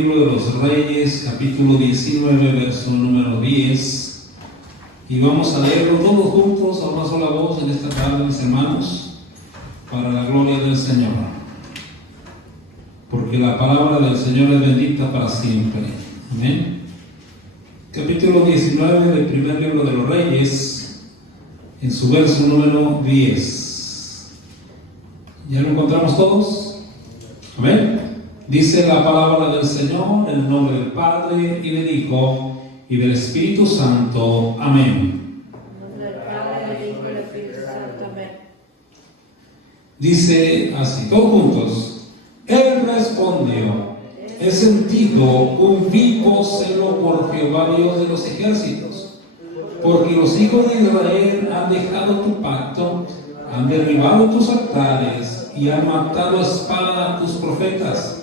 Libro de los Reyes, capítulo 19, verso número 10. Y vamos a leerlo todos juntos a una sola voz en esta tarde, mis hermanos, para la gloria del Señor. Porque la palabra del Señor es bendita para siempre. Amén. Capítulo 19 del primer libro de los Reyes, en su verso número 10. ¿Ya lo encontramos todos? Amén. Dice la palabra del Señor en el nombre del Padre y del Hijo y del Espíritu Santo. Amén. Dice así, todos juntos. Él respondió: he sentido un vivo celo por Jehová Dios de los ejércitos, porque los hijos de Israel han dejado tu pacto, han derribado tus altares y han matado a espada a tus profetas.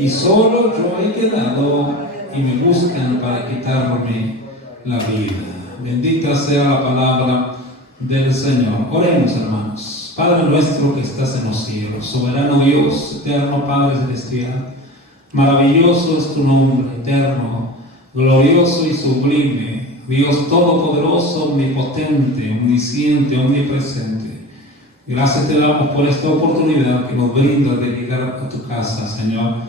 Y solo yo he quedado y me buscan para quitarme la vida. Bendita sea la palabra del Señor. Oremos, hermanos. Padre nuestro que estás en los cielos, soberano Dios, eterno Padre celestial, maravilloso es tu nombre, eterno, glorioso y sublime, Dios todopoderoso, omnipotente, omnisciente, omnipresente. Gracias te damos por esta oportunidad que nos brindas de llegar a tu casa, Señor,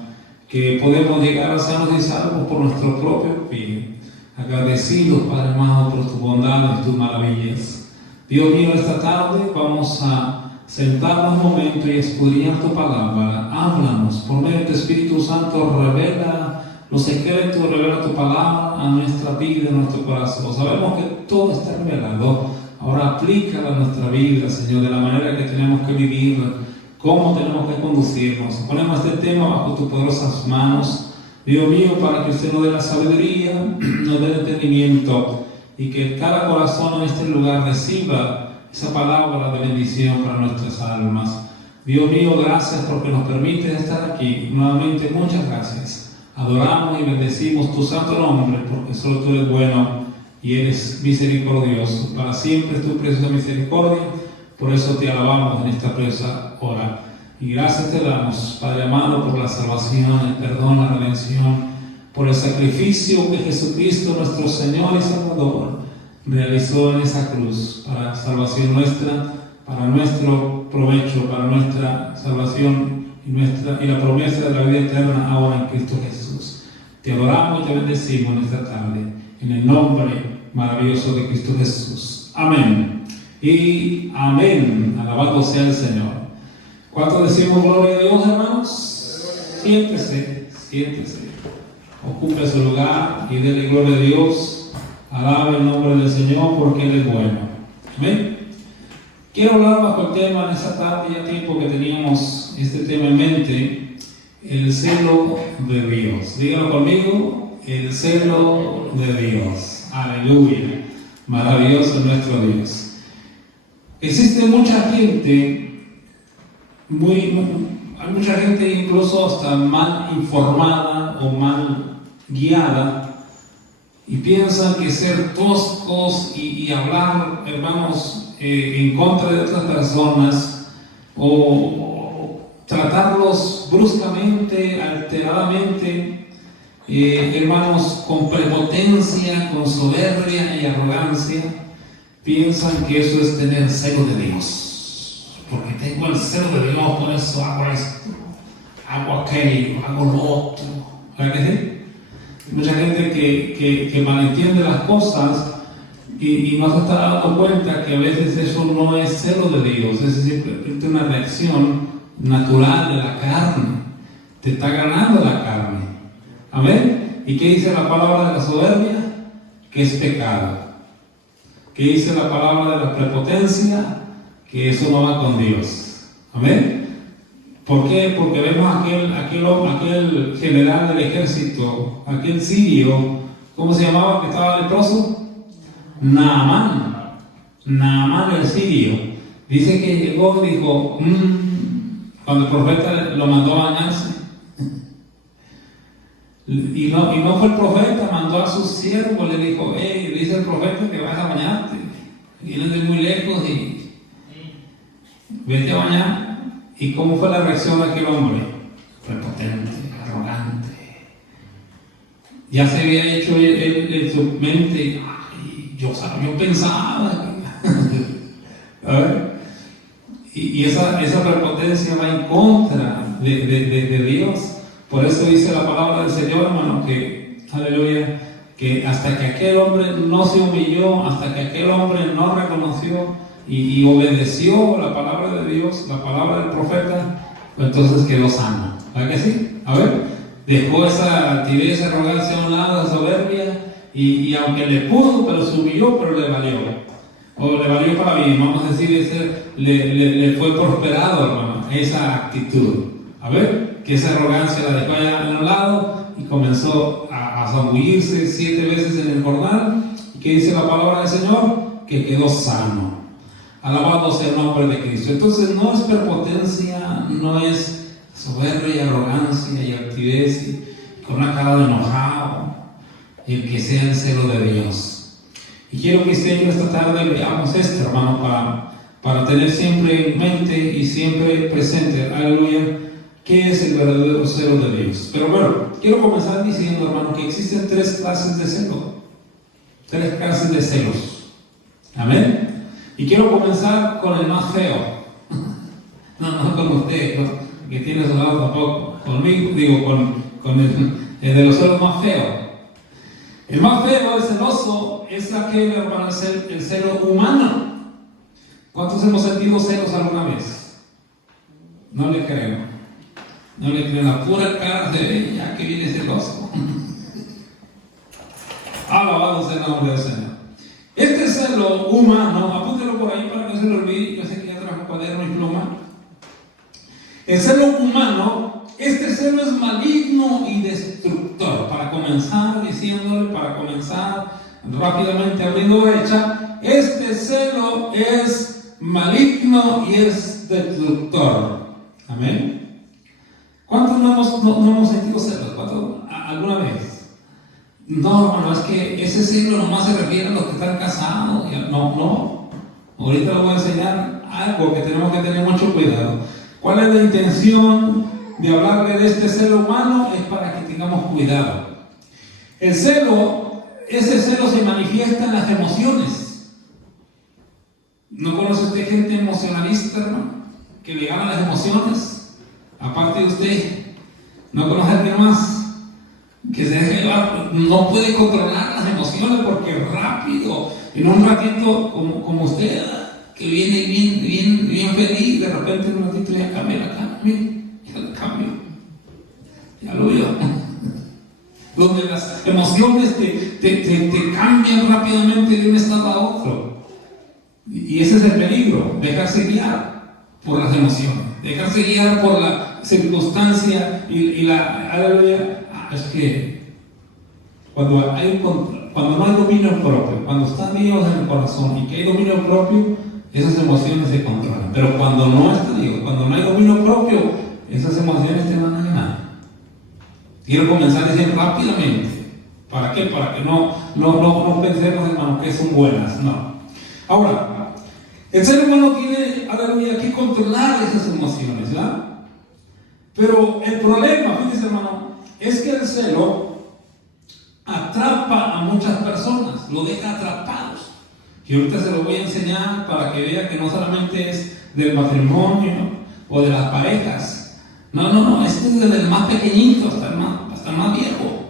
que podemos llegar a sanos y salvos por nuestro propio pie. Agradecidos, Padre amado, por tu bondad y tus maravillas. Dios mío, esta tarde vamos a sentarnos un momento y escudriñar tu palabra. Háblanos, por medio de tu Espíritu Santo, revela los secretos, revela tu palabra a nuestra vida, a nuestro corazón. Sabemos que todo está revelado. Ahora aplícala a nuestra vida, Señor, de la manera que tenemos que vivir, cómo tenemos que conducirnos. Ponemos este tema bajo tus poderosas manos, Dios mío, para que usted nos dé la sabiduría, nos dé el entendimiento, y que cada corazón en este lugar reciba esa palabra de bendición para nuestras almas. Dios mío, gracias porque nos permites estar aquí. Nuevamente, muchas gracias. Adoramos y bendecimos tu santo nombre, porque solo tú eres bueno y eres misericordioso. Para siempre es tu preciosa misericordia. Por eso te alabamos en esta preciosa hora. Y gracias te damos, Padre amado, por la salvación, el perdón, la redención, por el sacrificio que Jesucristo, nuestro Señor y Salvador, realizó en esa cruz para salvación nuestra, para nuestro provecho, para nuestra salvación y la promesa de la vida eterna ahora en Cristo Jesús. Te adoramos y te bendecimos en esta tarde, en el nombre maravilloso de Cristo Jesús. Amén. Y amén. Alabado sea el Señor. ¿Cuánto decimos gloria a Dios, hermanos? Siéntese, siéntese. Ocupe su lugar y déle gloria a Dios. Alabe el nombre del Señor porque Él es bueno. Amén. Quiero hablar bajo el tema en esta tarde, ya tiempo que teníamos este tema en mente, el celo de Dios. Dígalo conmigo, el celo de Dios. Aleluya. Maravilloso es nuestro Dios. Existe mucha gente, hay mucha gente incluso hasta mal informada o mal guiada, y piensan que ser toscos y hablar, hermanos, en contra de otras personas o tratarlos bruscamente, alteradamente, hermanos, con prepotencia, con soberbia y arrogancia, piensan que eso es tener celo de Dios. Porque tengo el celo de Dios, por eso hago esto, hago aquello, hago lo otro. ¿Verdad que sí? Hay mucha gente que malentiende las cosas y no se está dando cuenta que a veces eso no es celo de Dios, es simplemente una reacción natural de la carne. Te está ganando la carne. Amén. ¿Y qué dice la palabra de la soberbia? Que es pecado. ¿Qué dice la palabra de la prepotencia? Que eso no va con Dios. Amén. ¿Por qué? Porque vemos aquel general del ejército, aquel sirio, ¿cómo se llamaba que estaba leproso? Naamán. Naamán el sirio. Dice que llegó y dijo, cuando el profeta lo mandó a bañarse. Y no fue el profeta, mandó a su siervo, le dijo, dice el profeta que vas a bañarte. Vienes de muy lejos y vete a bañar. ¿Y cómo fue la reacción de aquel hombre? Prepotente, arrogante. Ya se había hecho en su mente, ay, yo pensaba. A ver, y esa prepotencia va en contra de Dios. Por eso dice la palabra del Señor, hermano, que, aleluya, que hasta que aquel hombre no se humilló, hasta que aquel hombre no reconoció y obedeció la palabra de Dios, la palabra del profeta, pues entonces quedó sano. ¿Verdad que sí? A ver, dejó esa altivez, esa arrogancia a un lado, esa soberbia, y aunque le pudo, pero se humilló, pero le valió. O le valió para bien, vamos a decir, le fue prosperado, hermano, esa actitud. A ver, que esa arrogancia la dejó allá a un lado y comenzó a zambullirse 7 veces en el Jordán. ¿Y qué dice la palabra del Señor? Que quedó sano. Alabado sea el nombre de Cristo. Entonces no es prepotencia, no es soberbia y arrogancia y altivez y con una cara de enojado, el que sea el celo de Dios. Y quiero que esta tarde veamos esto, hermano, para tener siempre en mente y siempre presente, aleluya, qué es el verdadero celo de Dios. Pero bueno, quiero comenzar diciendo, hermano, que existen 3 clases de celo. 3 clases de celos. Amén. Y quiero comenzar con el más feo. No con usted, no, que tiene a su lado tampoco. Conmigo, digo, con el de los celos más feos. El más feo, el celoso, es aquel, hermano, el celo humano. ¿Cuántos hemos sentido celos alguna vez? No le creo. No le creo. La pura cara se ve ya que viene celoso. Alabado sea el nombre del Señor. Este celo humano, apúntelo por ahí para que no se lo olvide. Yo sé que ya trajo cuaderno y pluma. El celo humano, este celo es maligno y destructor. Para comenzar rápidamente abriendo brecha, este celo es maligno y es destructor. Amén. ¿Cuántos no hemos sentido celos? ¿Cuántos alguna vez? No, hermano, es que ese celo nomás se refiere a los que están casados. No. Ahorita les voy a enseñar algo que tenemos que tener mucho cuidado. ¿Cuál es la intención de hablarle de este celo humano? Es para que tengamos cuidado. El celo, ese celo se manifiesta en las emociones. ¿No conoce usted gente emocionalista, hermano? Que le ganan las emociones. Aparte de usted, ¿no conoce a alguien más que se deje llevar? No puede controlar las emociones porque rápido, en un ratito, como usted, que viene bien feliz, de repente en un ratito ya cambia la cara. Ya la cambio. Ya lo vio. Donde las emociones te cambian rápidamente de un estado a otro. Y ese es el peligro, dejarse guiar por las emociones, dejarse guiar por la circunstancia y la aleluya. Es que cuando no hay dominio propio, cuando está Dios en el corazón y que hay dominio propio, esas emociones se controlan. Pero cuando no está Dios, cuando no hay dominio propio, esas emociones te van a ganar. Quiero comenzar a decir rápidamente. ¿Para qué? Para que no pensemos, hermano, que son buenas. No. Ahora, el ser humano tiene, aleluya, que controlar esas emociones, ¿verdad? Pero el problema, fíjense, hermano, es que el celo atrapa a muchas personas, lo deja atrapados. Y ahorita se lo voy a enseñar para que vea que no solamente es del matrimonio o de las parejas. No, este es desde el más pequeñito hasta el más viejo.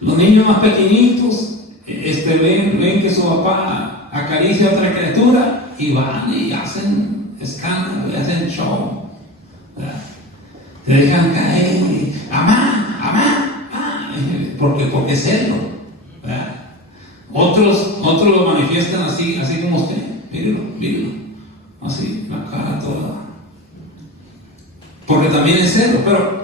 Los niños más pequeñitos ven que su papá acaricia a otra criatura y van y hacen escándalo y hacen show, ¿verdad? Te dejan caer y amá, porque es celo, ¿verdad? Otros lo manifiestan así como usted. Míralo, así, la cara toda, porque también es celo. Pero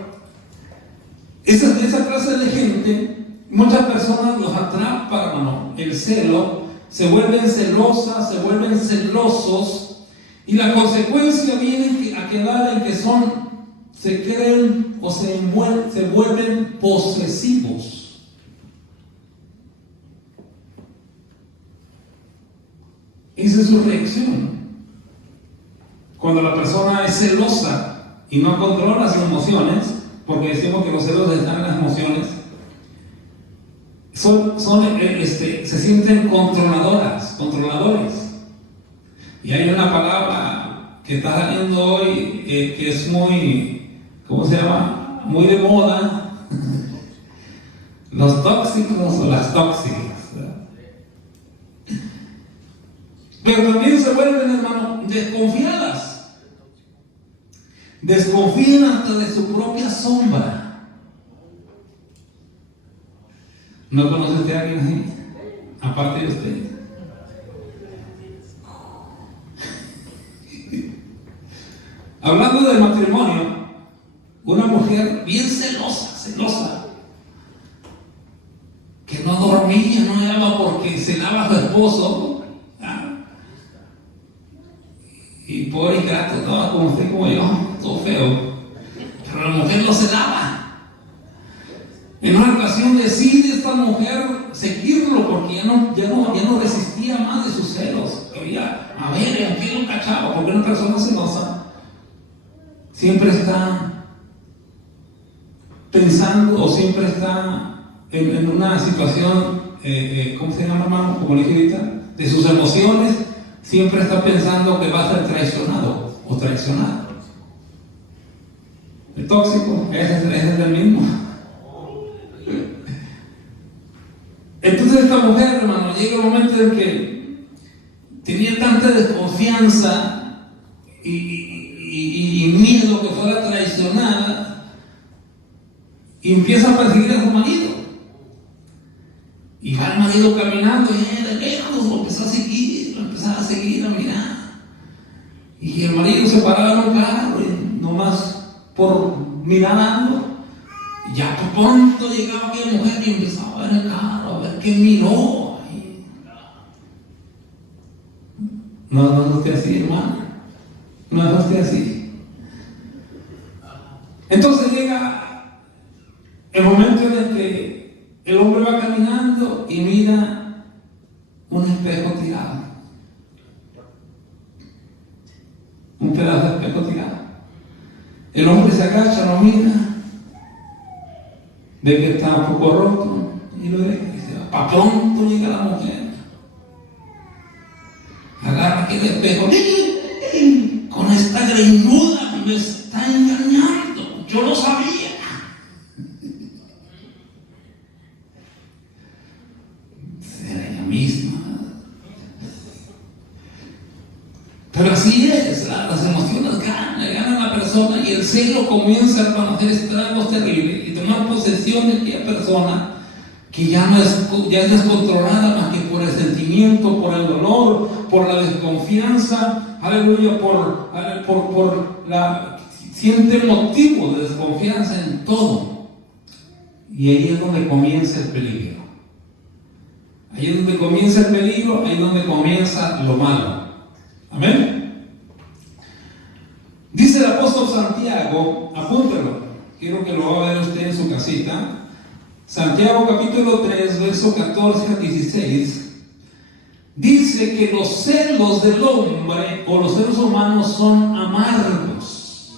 esa clase de gente, muchas personas los atrapa, hermano, el celo, se vuelven celosas, se vuelven celosos, y la consecuencia viene a quedar en que se creen o se vuelven posesivos. Esa es su reacción. Cuando la persona es celosa y no controla sus emociones, porque decimos que los celos están en las emociones, se sienten controladores. Y hay una palabra que está saliendo hoy que es muy, ¿cómo se llama? Muy de moda. Los tóxicos o las tóxicas, ¿verdad? Pero también se vuelven, hermano, desconfiadas. Desconfían hasta de su propia sombra. ¿No conoce usted a alguien así? Aparte de usted. Hablando del matrimonio, una mujer bien celosa, que no dormía, no hallaba porque celaba a su esposo. Y pobre ingrato, estaba como usted, como yo, todo feo. Pero la mujer lo celaba. En una ocasión decide esta mujer seguirlo porque ya no resistía más de sus celos. A ver, ¿en qué lo cachaba? Porque una persona celosa siempre está pensando o siempre está en una situación, ¿cómo se llama, hermano? Como le dije ahorita, de sus emociones, siempre está pensando que va a ser traicionado o traicionada. El tóxico, ese es el mismo. Entonces esta mujer, hermano, llega un momento en que tenía tanta desconfianza y miedo que fuera traicionada, y empieza a perseguir a su marido. Y va el marido caminando y de lejos lo empezó a seguir, a mirar. Y el marido se paraba en un carro y nomás por mirando, ya por pronto llegaba aquella mujer y empezaba a ver el carro, a ver qué miró. No es usted así, hermano. No es usted así. Entonces llega el momento en el que el hombre va caminando y mira un espejo tirado. Un pedazo de espejo tirado. El hombre se agacha, lo mira, ve que está un poco roto y lo deja. Para pronto llega la mujer, agarra aquel espejo. Con esta greinuda me está engañando, yo lo sabía. Era ella misma. Pero así es, las emociones ganan a la persona y el celo comienza a hacer estragos terribles y tomar posesión de aquella persona que ya es descontrolada más que por el sentimiento, por el dolor, por la desconfianza, aleluya, siente motivo de desconfianza en todo. Y ahí es donde comienza el peligro. Ahí es donde comienza el peligro, ahí es donde comienza lo malo. Amén. Dice el apóstol Santiago, apúntelo, quiero que lo va a ver usted en su casita. Santiago capítulo 3, verso 14 al 16, dice que los celos del hombre o los seres humanos son amargos.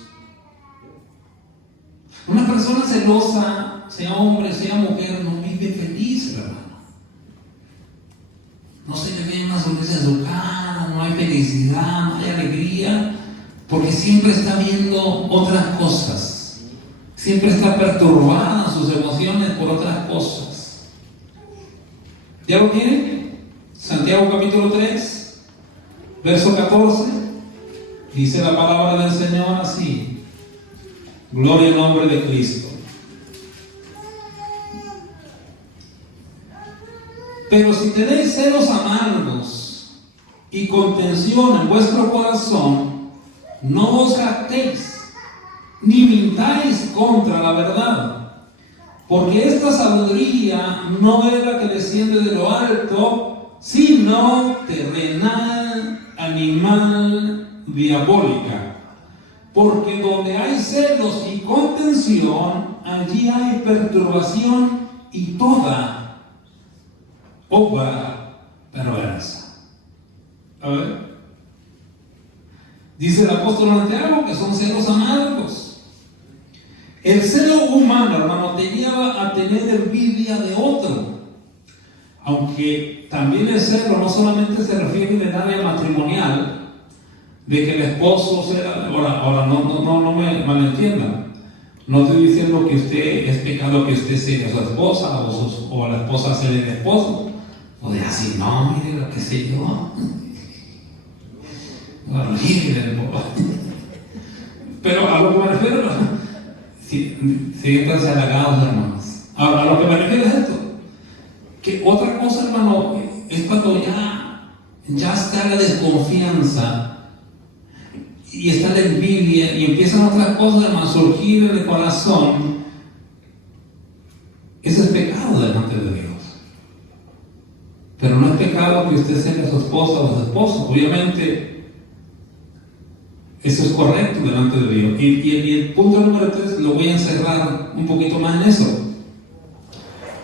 Una persona celosa, sea hombre, sea mujer, no vive feliz, hermano. No se le ve una sonrisa en su cara, no hay felicidad, no hay alegría, porque siempre está viendo otras cosas. Siempre está perturbada sus emociones por otras cosas. ¿Ya lo tienen? Santiago capítulo 3, verso 14. Dice la palabra del Señor así. Gloria al nombre de Cristo. Pero si tenéis celos amargos y contención en vuestro corazón, no os jactéis ni mintáis contra la verdad, porque esta sabiduría no es la que desciende de lo alto, sino terrenal, animal, diabólica. Porque donde hay celos y contención, allí hay perturbación y toda obra perversa. A ver. Dice el apóstol Santiago que son celos amargos. El celo humano, hermano, te lleva a tener envidia de otro. aunque también el celo no solamente se refiere en el área matrimonial, de que el esposo sea, ahora no me malentiendan, no estoy diciendo que usted es pecado que usted cele a su esposa o a la esposa cele al esposo, o de así, no, mire lo que sé yo, horrible, pero a lo que me refiero, siéntanse halagados, hermanos. Ahora, a lo que me refiero es esto, que otra cosa, hermano, es cuando ya está la desconfianza y está la envidia y empiezan otras cosas, hermano, a surgir en el corazón. Ese es pecado delante de Dios. Pero no es pecado que usted sea su esposa o su esposo. Obviamente, eso es correcto delante de Dios. Y el punto número 3 lo voy a encerrar un poquito más en eso.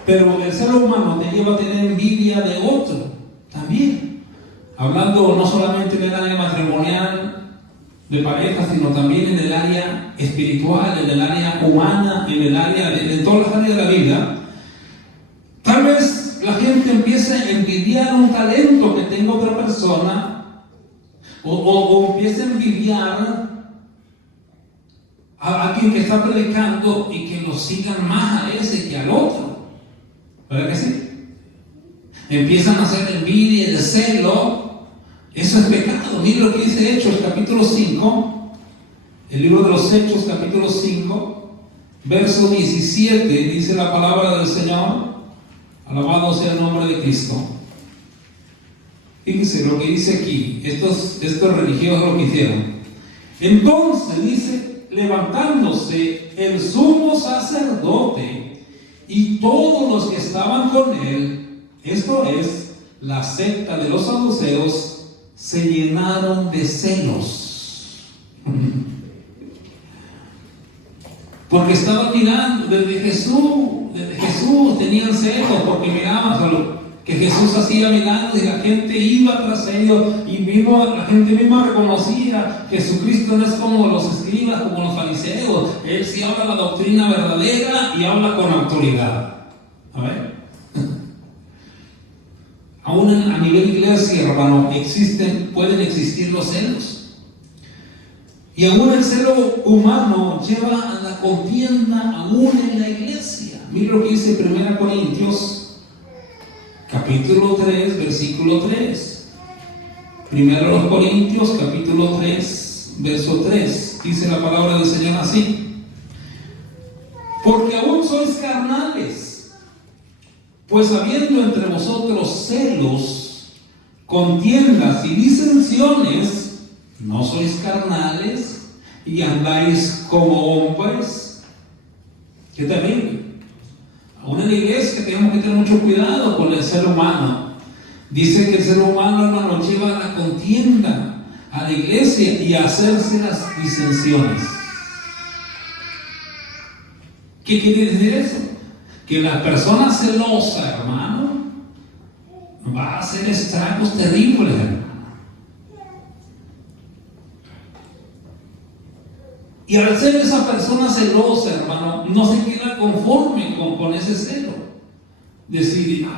Pero el ser humano te lleva a tener envidia de otro también. Hablando no solamente en el área matrimonial de pareja, sino también en el área espiritual, en el área humana, en el área en todas las áreas de la vida. Tal vez la gente empiece a envidiar un talento que tenga otra persona, o empiece a envidiar a alguien que está predicando y que lo sigan más a ese que al otro. ¿Verdad que sí? Empiezan a hacer envidia y de celo. Eso es pecado. Mira lo que dice Hechos, capítulo 5. El libro de los Hechos, capítulo 5, verso 17. Dice la palabra del Señor. Alabado sea el nombre de Cristo. Fíjense lo que dice aquí. Estos religiosos lo que hicieron. Entonces dice, levantándose el sumo sacerdote y todos los que estaban con él, esto es, la secta de los saduceos, se llenaron de celos. Porque estaban mirando desde Jesús tenían celos, porque miraban que Jesús hacía milagros y la gente iba tras ellos, y la gente misma reconocía que Jesucristo no es como los escribas, como los fariseos. Él sí habla la doctrina verdadera y habla con autoridad. A ver. Aún a nivel iglesia, hermano, pueden existir los celos. Y aún el celo humano lleva a la contienda aún en la iglesia. Mira lo que dice 1 Corintios capítulo 3, versículo 3. 1 Corintios capítulo 3, verso 3. Dice la palabra del Señor así: porque aún sois carnales, pues habiendo entre vosotros celos, contiendas y disensiones, ¿no sois carnales y andáis como hombres? Qué terrible. Aún en la iglesia tenemos que tener mucho cuidado con el ser humano. Dice que el ser humano, hermano, lleva a la contienda a la iglesia y a hacerse las disensiones. ¿Qué quiere decir eso? Que la persona celosa, hermano, va a hacer estragos terribles, hermano. Y al ser esa persona celosa, hermano, no se queda conforme con ese celo. Decir,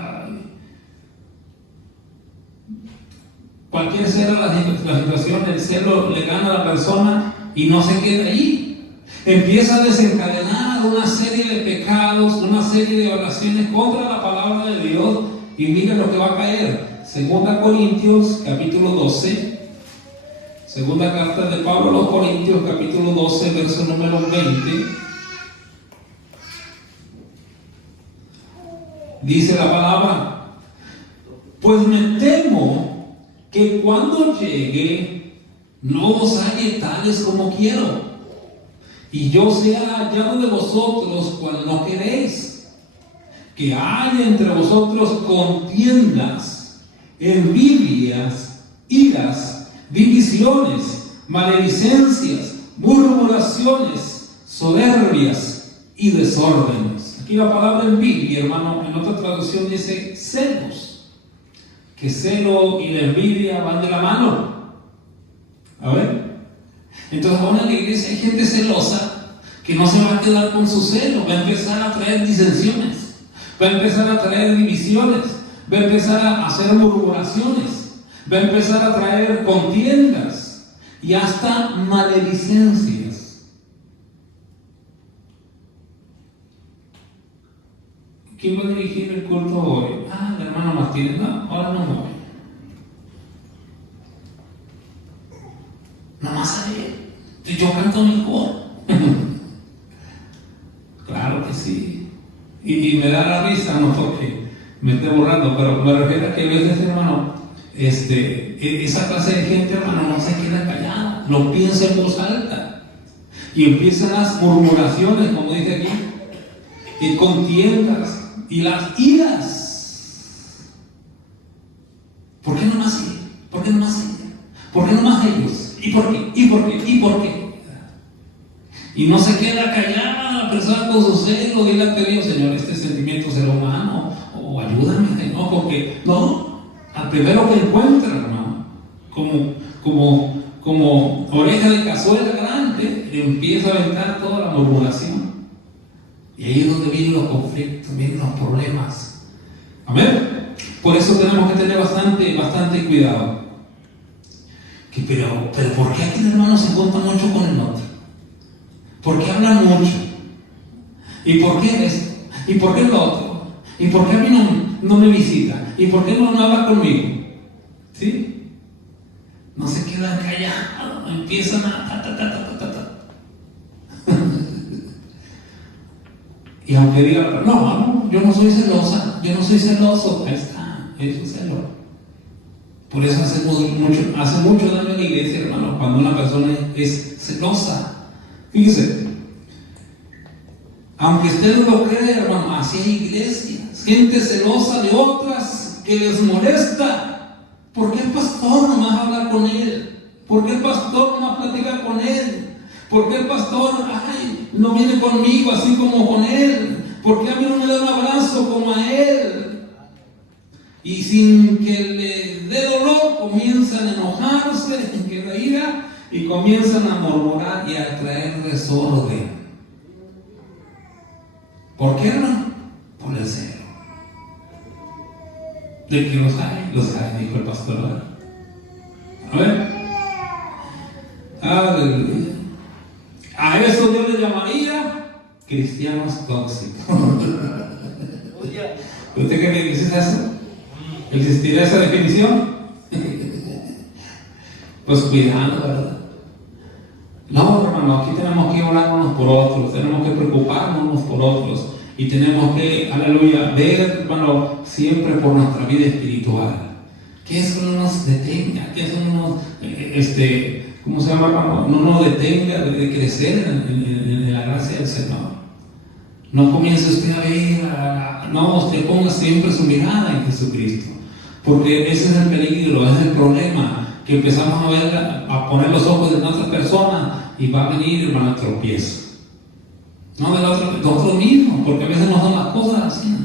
cualquier celo, la situación, el celo le gana a la persona y no se queda ahí. Empieza a desencadenar una serie de pecados, una serie de oraciones contra la palabra de Dios, y mira lo que va a caer. 2 Corintios, capítulo 12. Segunda carta de Pablo a los Corintios, capítulo 12, verso número 20. Dice la palabra: pues me temo que cuando llegue no os halle tales como quiero, y yo sea hallado de vosotros cual no queréis, que haya entre vosotros contiendas, envidias, iras, divisiones, maledicencias, murmuraciones, soberbias y desórdenes. Aquí la palabra envidia, hermano, en otra traducción dice celos. Que celo y la envidia van de la mano. A ver. Entonces ahora en la iglesia hay gente celosa que no se va a quedar con su celo, va a empezar a traer disensiones, va a empezar a traer divisiones, va a empezar a hacer murmuraciones, va a empezar a traer contiendas y hasta maledicencias. ¿Quién va a dirigir el culto hoy? El hermano Martínez. No, ahora no voy. Nomás a él. Yo canto mejor. Claro que sí. Y me da la risa, no porque me esté borrando, pero me refiero a que a veces, hermano, esa clase de gente, hermano, no se queda callada, no piensa en voz alta. Y empiezan las murmuraciones, como dice aquí, y contiendas y las iras. ¿Por qué no más ella? ¿Por qué no más ella? ¿Por qué no más ellos? ¿Y por qué? ¿Y por qué? ¿Y por qué? Y no se queda callada la persona con su celo. Dile a Dios, Señor, este sentimiento será humano, o ayúdame, no, porque no, al primero que encuentra, hermano, como oreja de cazuela grande, empieza a aventar toda la murmuración. Y ahí es donde vienen los conflictos, vienen los problemas. Amén. Por eso tenemos que tener bastante cuidado. Pero ¿por qué aquí el hermano se junta mucho con el otro? ¿Por qué hablan mucho? ¿Y por qué esto? ¿Y por qué lo otro? ¿Y por qué a mí no me visita? ¿Y por qué no habla conmigo? ¿Sí? No se quedan callados, empiezan a Y aunque digan, no, yo no soy celosa, yo no soy celoso, ahí está, eso es celoso. Por eso hace mucho daño a la iglesia, hermano, cuando una persona es celosa. Fíjese, aunque usted no lo crea, hermano, así hay iglesias, gente celosa de otras que les molesta. ¿Por qué el pastor no más habla con él? ¿Por qué el pastor no más platica con él? ¿Por qué el pastor no viene conmigo así como con él? ¿Por qué a mí no me da un abrazo como a él? Y sin que le dé dolor, comienzan a enojarse, en que la ira, y comienzan a murmurar y a traer desorden. ¿Por qué no? Por el celo. De que los hay, dijo el pastor. A ver. Aleluya. A eso Dios le llamaría cristianos tóxicos. ¿Usted qué me dice eso? ¿Existirá esa definición? Pues cuidado, ¿verdad? No, hermano, aquí tenemos que orar unos por otros, tenemos que preocuparnos unos por otros y tenemos que, aleluya, ver, hermano, siempre por nuestra vida espiritual. Que eso no nos detenga, que eso no nos, ¿cómo se llama, hermano? No nos detenga de crecer en la gracia del Señor. No comience usted a ver, no, usted ponga siempre su mirada en Jesucristo. Porque ese es el peligro, ese es el problema, que empezamos a ver, a poner los ojos en otra persona y va a venir, hermano, el tropiezo. No de nosotros mismos, porque a veces no son las cosas así.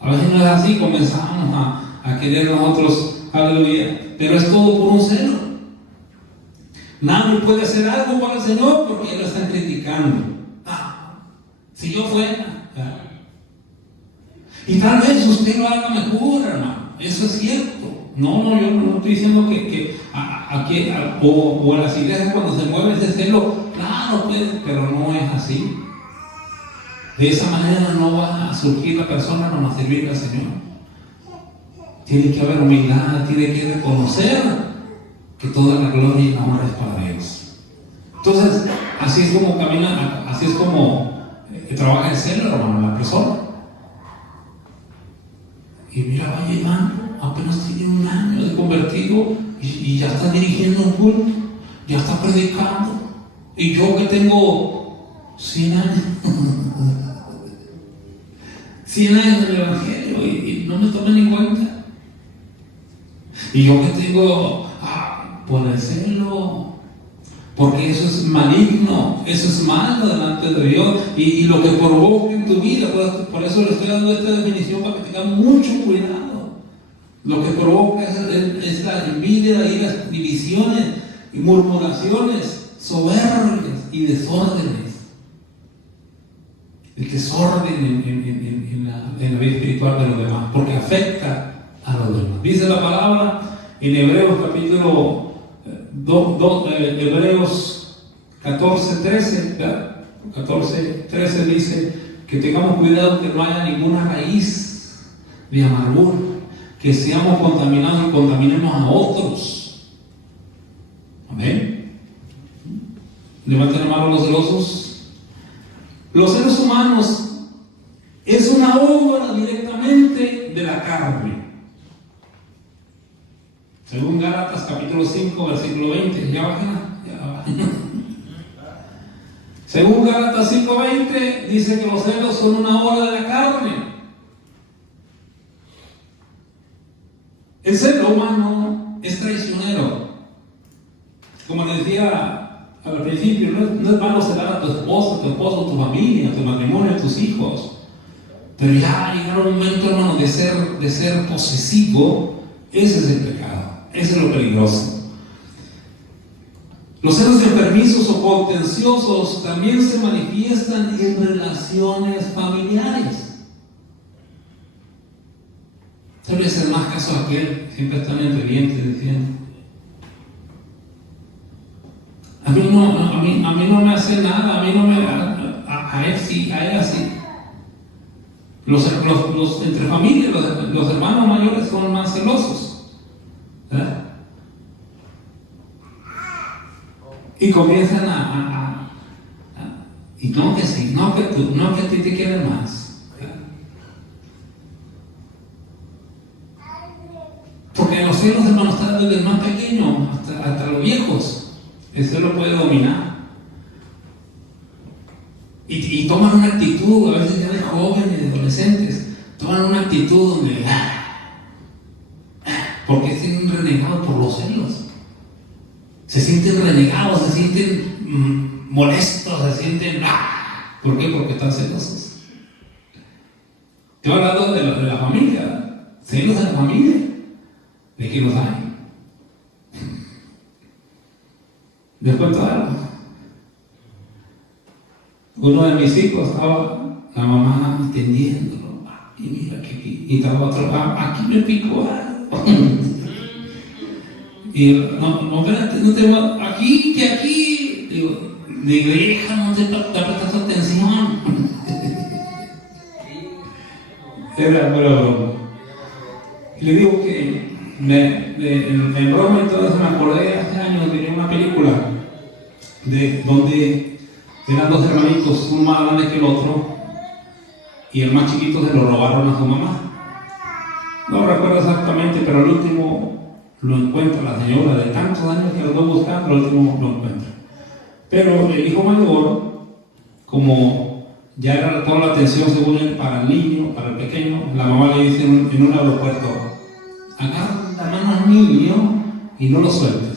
A veces no es así, comenzamos a querer nosotros, aleluya, pero es todo por un celo. Nadie puede hacer algo para el Señor porque lo están criticando. Si yo fuera. Y tal vez usted lo haga mejor, hermano. Eso es cierto. No, yo no estoy diciendo que o en las iglesias cuando se mueve ese celo, claro, pero no es así. De esa manera no va a surgir la persona, no va a servir al Señor. Tiene que haber humildad, tiene que reconocer que toda la gloria y la honra es para Dios. Entonces, así es como camina, así es como trabaja el celo, hermano, la persona. Y mira, va llegando, apenas tiene un año de convertido y ya está dirigiendo un culto, ya está predicando. Y yo que tengo 100 años, 100 años del Evangelio y no me toman ni cuenta. Y yo que tengo, por el celo, porque eso es maligno, eso es malo delante de Dios y lo que provoca en tu vida. Por eso le estoy dando esta definición para que tengan mucho cuidado. Lo que provoca es la envidia y las divisiones y murmuraciones, soberbias y desórdenes. El desorden en la vida espiritual de los demás, porque afecta Dice la palabra en Hebreos capítulo Hebreos 14:13, 14:13 dice que tengamos cuidado que no haya ninguna raíz de amargura, que seamos contaminados y contaminemos a otros. Amén. Levanten la mano los celosos. Los seres humanos es una obra directamente de la carne. Según Gálatas capítulo 5 versículo 20, ya bajan. Según Gálatas 5:20 dice que los celos son una obra de la carne. El celo humano es traicionero. Como les decía al principio, no es malo celar a tu esposa, tu familia, tu matrimonio, tus hijos. Pero ya llegar un momento, hermano, de ser posesivo, ese es el pecado, ese es lo peligroso. Los celos enfermizos o contenciosos también se manifiestan en relaciones familiares. Tal vez el más caso aquel, siempre están entre dientes diciendo: a mí no me hace nada, a mí no me a él sí, a ella sí. Los entre familias, los hermanos mayores son más celosos, ¿verdad? Y comienzan y no que sí, no que tú, no que a ti te quieren más, ¿verdad? Porque los celos, hermanos, están desde el más pequeño hasta los viejos. El celo puede dominar. Y toman una actitud, a veces ya de jóvenes, de adolescentes, toman una actitud donde porque están renegados por los celos. Se sienten renegados, se sienten molestos, se sienten ¿por qué? Porque están celosos. Estoy hablando de la familia, celos de la familia. ¿De qué los hay? Les cuento algo. Uno de mis hijos estaba la mamá atendiéndolo, y mira que aquí, y estaba otro, aquí me picó algo. Y no, espérate, no te voy, aquí, que aquí. Digo, hija, no te prestas atención. Era pero y le digo que en Roma, entonces me acordé hace años, tenía una película donde eran dos hermanitos, uno más grande que el otro, y el más chiquito se lo robaron a su mamá. No recuerdo exactamente, pero al último lo encuentra la señora, de tantos años que lo andó buscando, al último lo encuentra. Pero el hijo mayor, como ya era toda la atención según él para el niño, para el pequeño, la mamá le dice en un aeropuerto: agarra la mano al niño y no lo sueltes.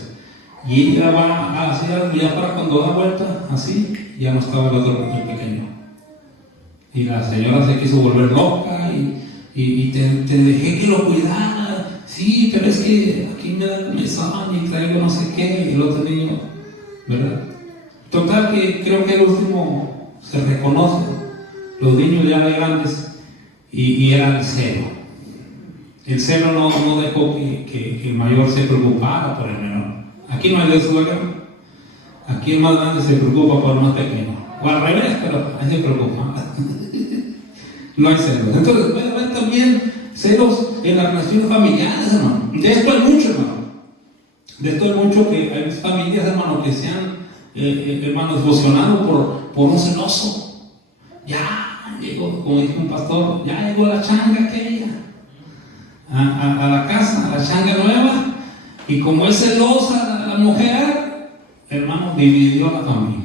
Y ella va a hacer algo, ya para cuando da vuelta, así, ya no estaba el otro, el pequeño. Y la señora se quiso volver loca y te dejé que lo cuidara. Sí, pero es que aquí me sanan y traigo no sé qué, y el otro niño, ¿verdad? Total que creo que el último se reconoce, los niños ya grandes, y era el celo. El celo no dejó que el mayor se preocupara por el menor. Aquí no hay de suegra, aquí el más grande se preocupa por el más pequeño. O al revés, pero ahí se preocupa. No hay celos. Entonces, puede haber también celos en las relaciones familiares, hermano. De esto hay mucho, hermano. De esto hay mucho, que hay familias, hermano, que se han, hermano, emocionado por un celoso. Ya llegó, como dijo un pastor, ya llegó la changa aquella a la casa, a la changa nueva, y como es celosa la mujer, hermano, dividió la familia.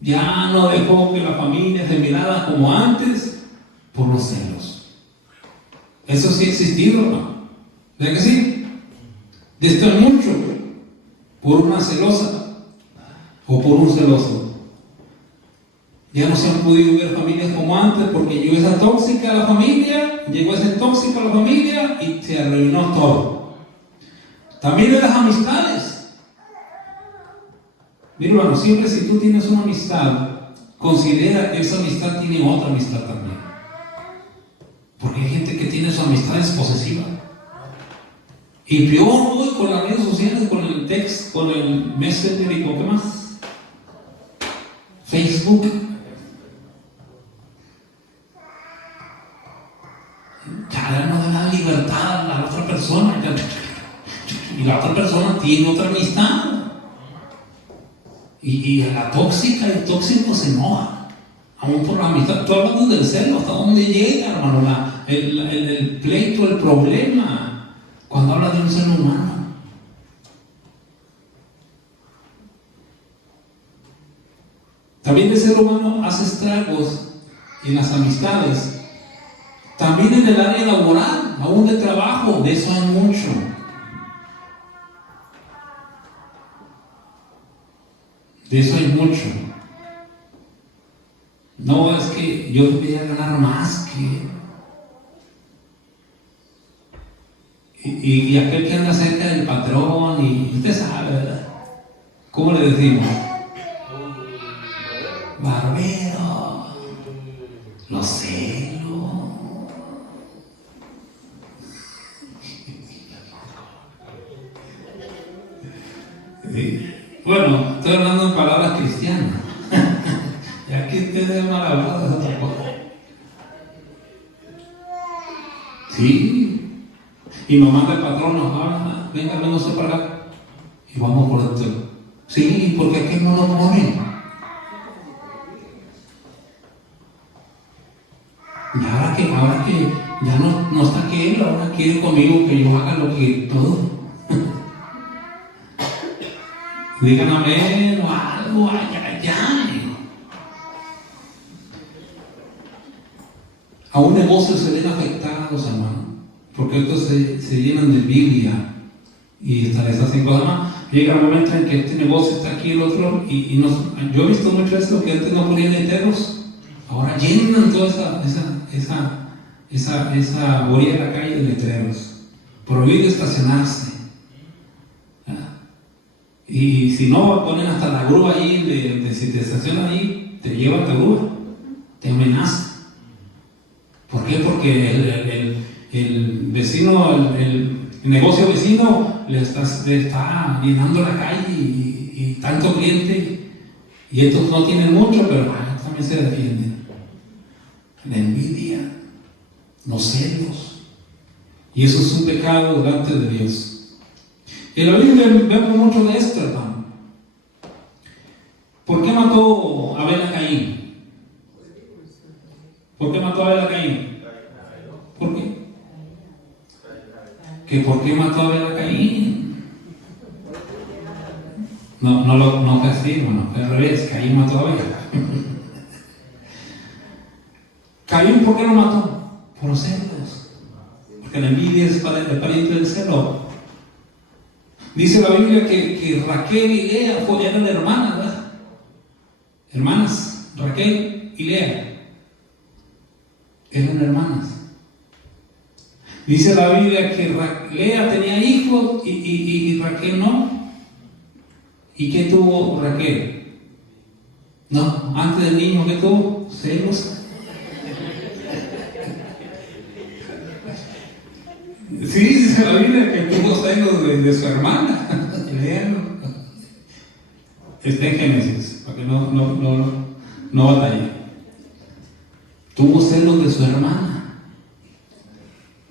Ya no dejó que la familia se mirara como antes por los celos. Eso sí ha existido, hermano. ¿Verdad que sí? De esto hay mucho, por una celosa o por un celoso. Ya no se han podido ver familias como antes porque llegó esa tóxica a la familia, llegó ese tóxico a la familia y se arruinó todo. También en las amistades. Mira, hermano, siempre si tú tienes una amistad, considera que esa amistad tiene otra amistad también. Porque hay gente que tiene su amistad posesiva. Y peor hoy con las redes sociales, con el text, con el Messenger y con qué más. Facebook. Ya no da la libertad a la otra persona. Y la otra persona tiene otra amistad. Y a la tóxica, el tóxico se enoja. Aún por la amistad. Tú hablando del celo, ¿hasta dónde llega, hermano? El pleito, el problema. Cuando habla de un ser humano. También el ser humano hace estragos en las amistades. También en el área laboral, aún de trabajo, de eso hay mucho. De eso hay mucho. No, es que yo debería ganar más que... Y aquel que anda cerca del patrón, y usted sabe, ¿verdad? ¿Cómo le decimos? Barbero, lo celo. Sí. Bueno, estoy hablando en palabras cristianas. Y aquí ustedes mal hablado de otra cosa. Sí. Y nos manda el patrón, nos habla, venga, no se para acá. Y vamos por dentro. Sí, porque aquí no lo ponen. Y ahora que ya no está aquel, ahora quiere conmigo que yo haga lo que todo. Digan amén o algo, ay. A un negocio se ven afectados, hermano, porque estos se llenan de Biblia y hasta les hacen cosas más. Llega el momento en que este negocio está aquí, el otro, yo he visto mucho esto, que antes no ponían letreros, ahora llenan toda esa orilla de la calle de letreros. Prohibido estacionarse. Y si no, ponen hasta la grúa ahí, de si te estacionas ahí, te lleva la grúa, te amenaza. ¿Por qué? Porque el vecino, el negocio vecino le está llenando la calle y tanto cliente, y estos no tienen mucho, pero también se defienden. La envidia, los celos, y eso es un pecado delante de Dios. En la Biblia vemos mucho de esto, hermano. ¿Por qué mató Abel a Caín? ¿Por qué mató Abel a Caín? ¿Por qué? ¿Que por qué mató Abel a Caín? No fue así, hermano, fue al revés. Caín mató a Abel. ¿Caín por qué lo mató? Por los celos. Porque la envidia es pariente del celo. Dice la Biblia que Raquel y Lea eran hermanas, ¿verdad? Hermanas, Raquel y Lea eran hermanas. Dice la Biblia que Lea tenía hijos y Raquel no. ¿Y qué tuvo Raquel? No, antes del niño, ¿qué tuvo? Celos. Sí, dice la Biblia que tuvo celos de su hermana. Léanlo. Está en Génesis, para que no batalle. Tuvo celos de su hermana.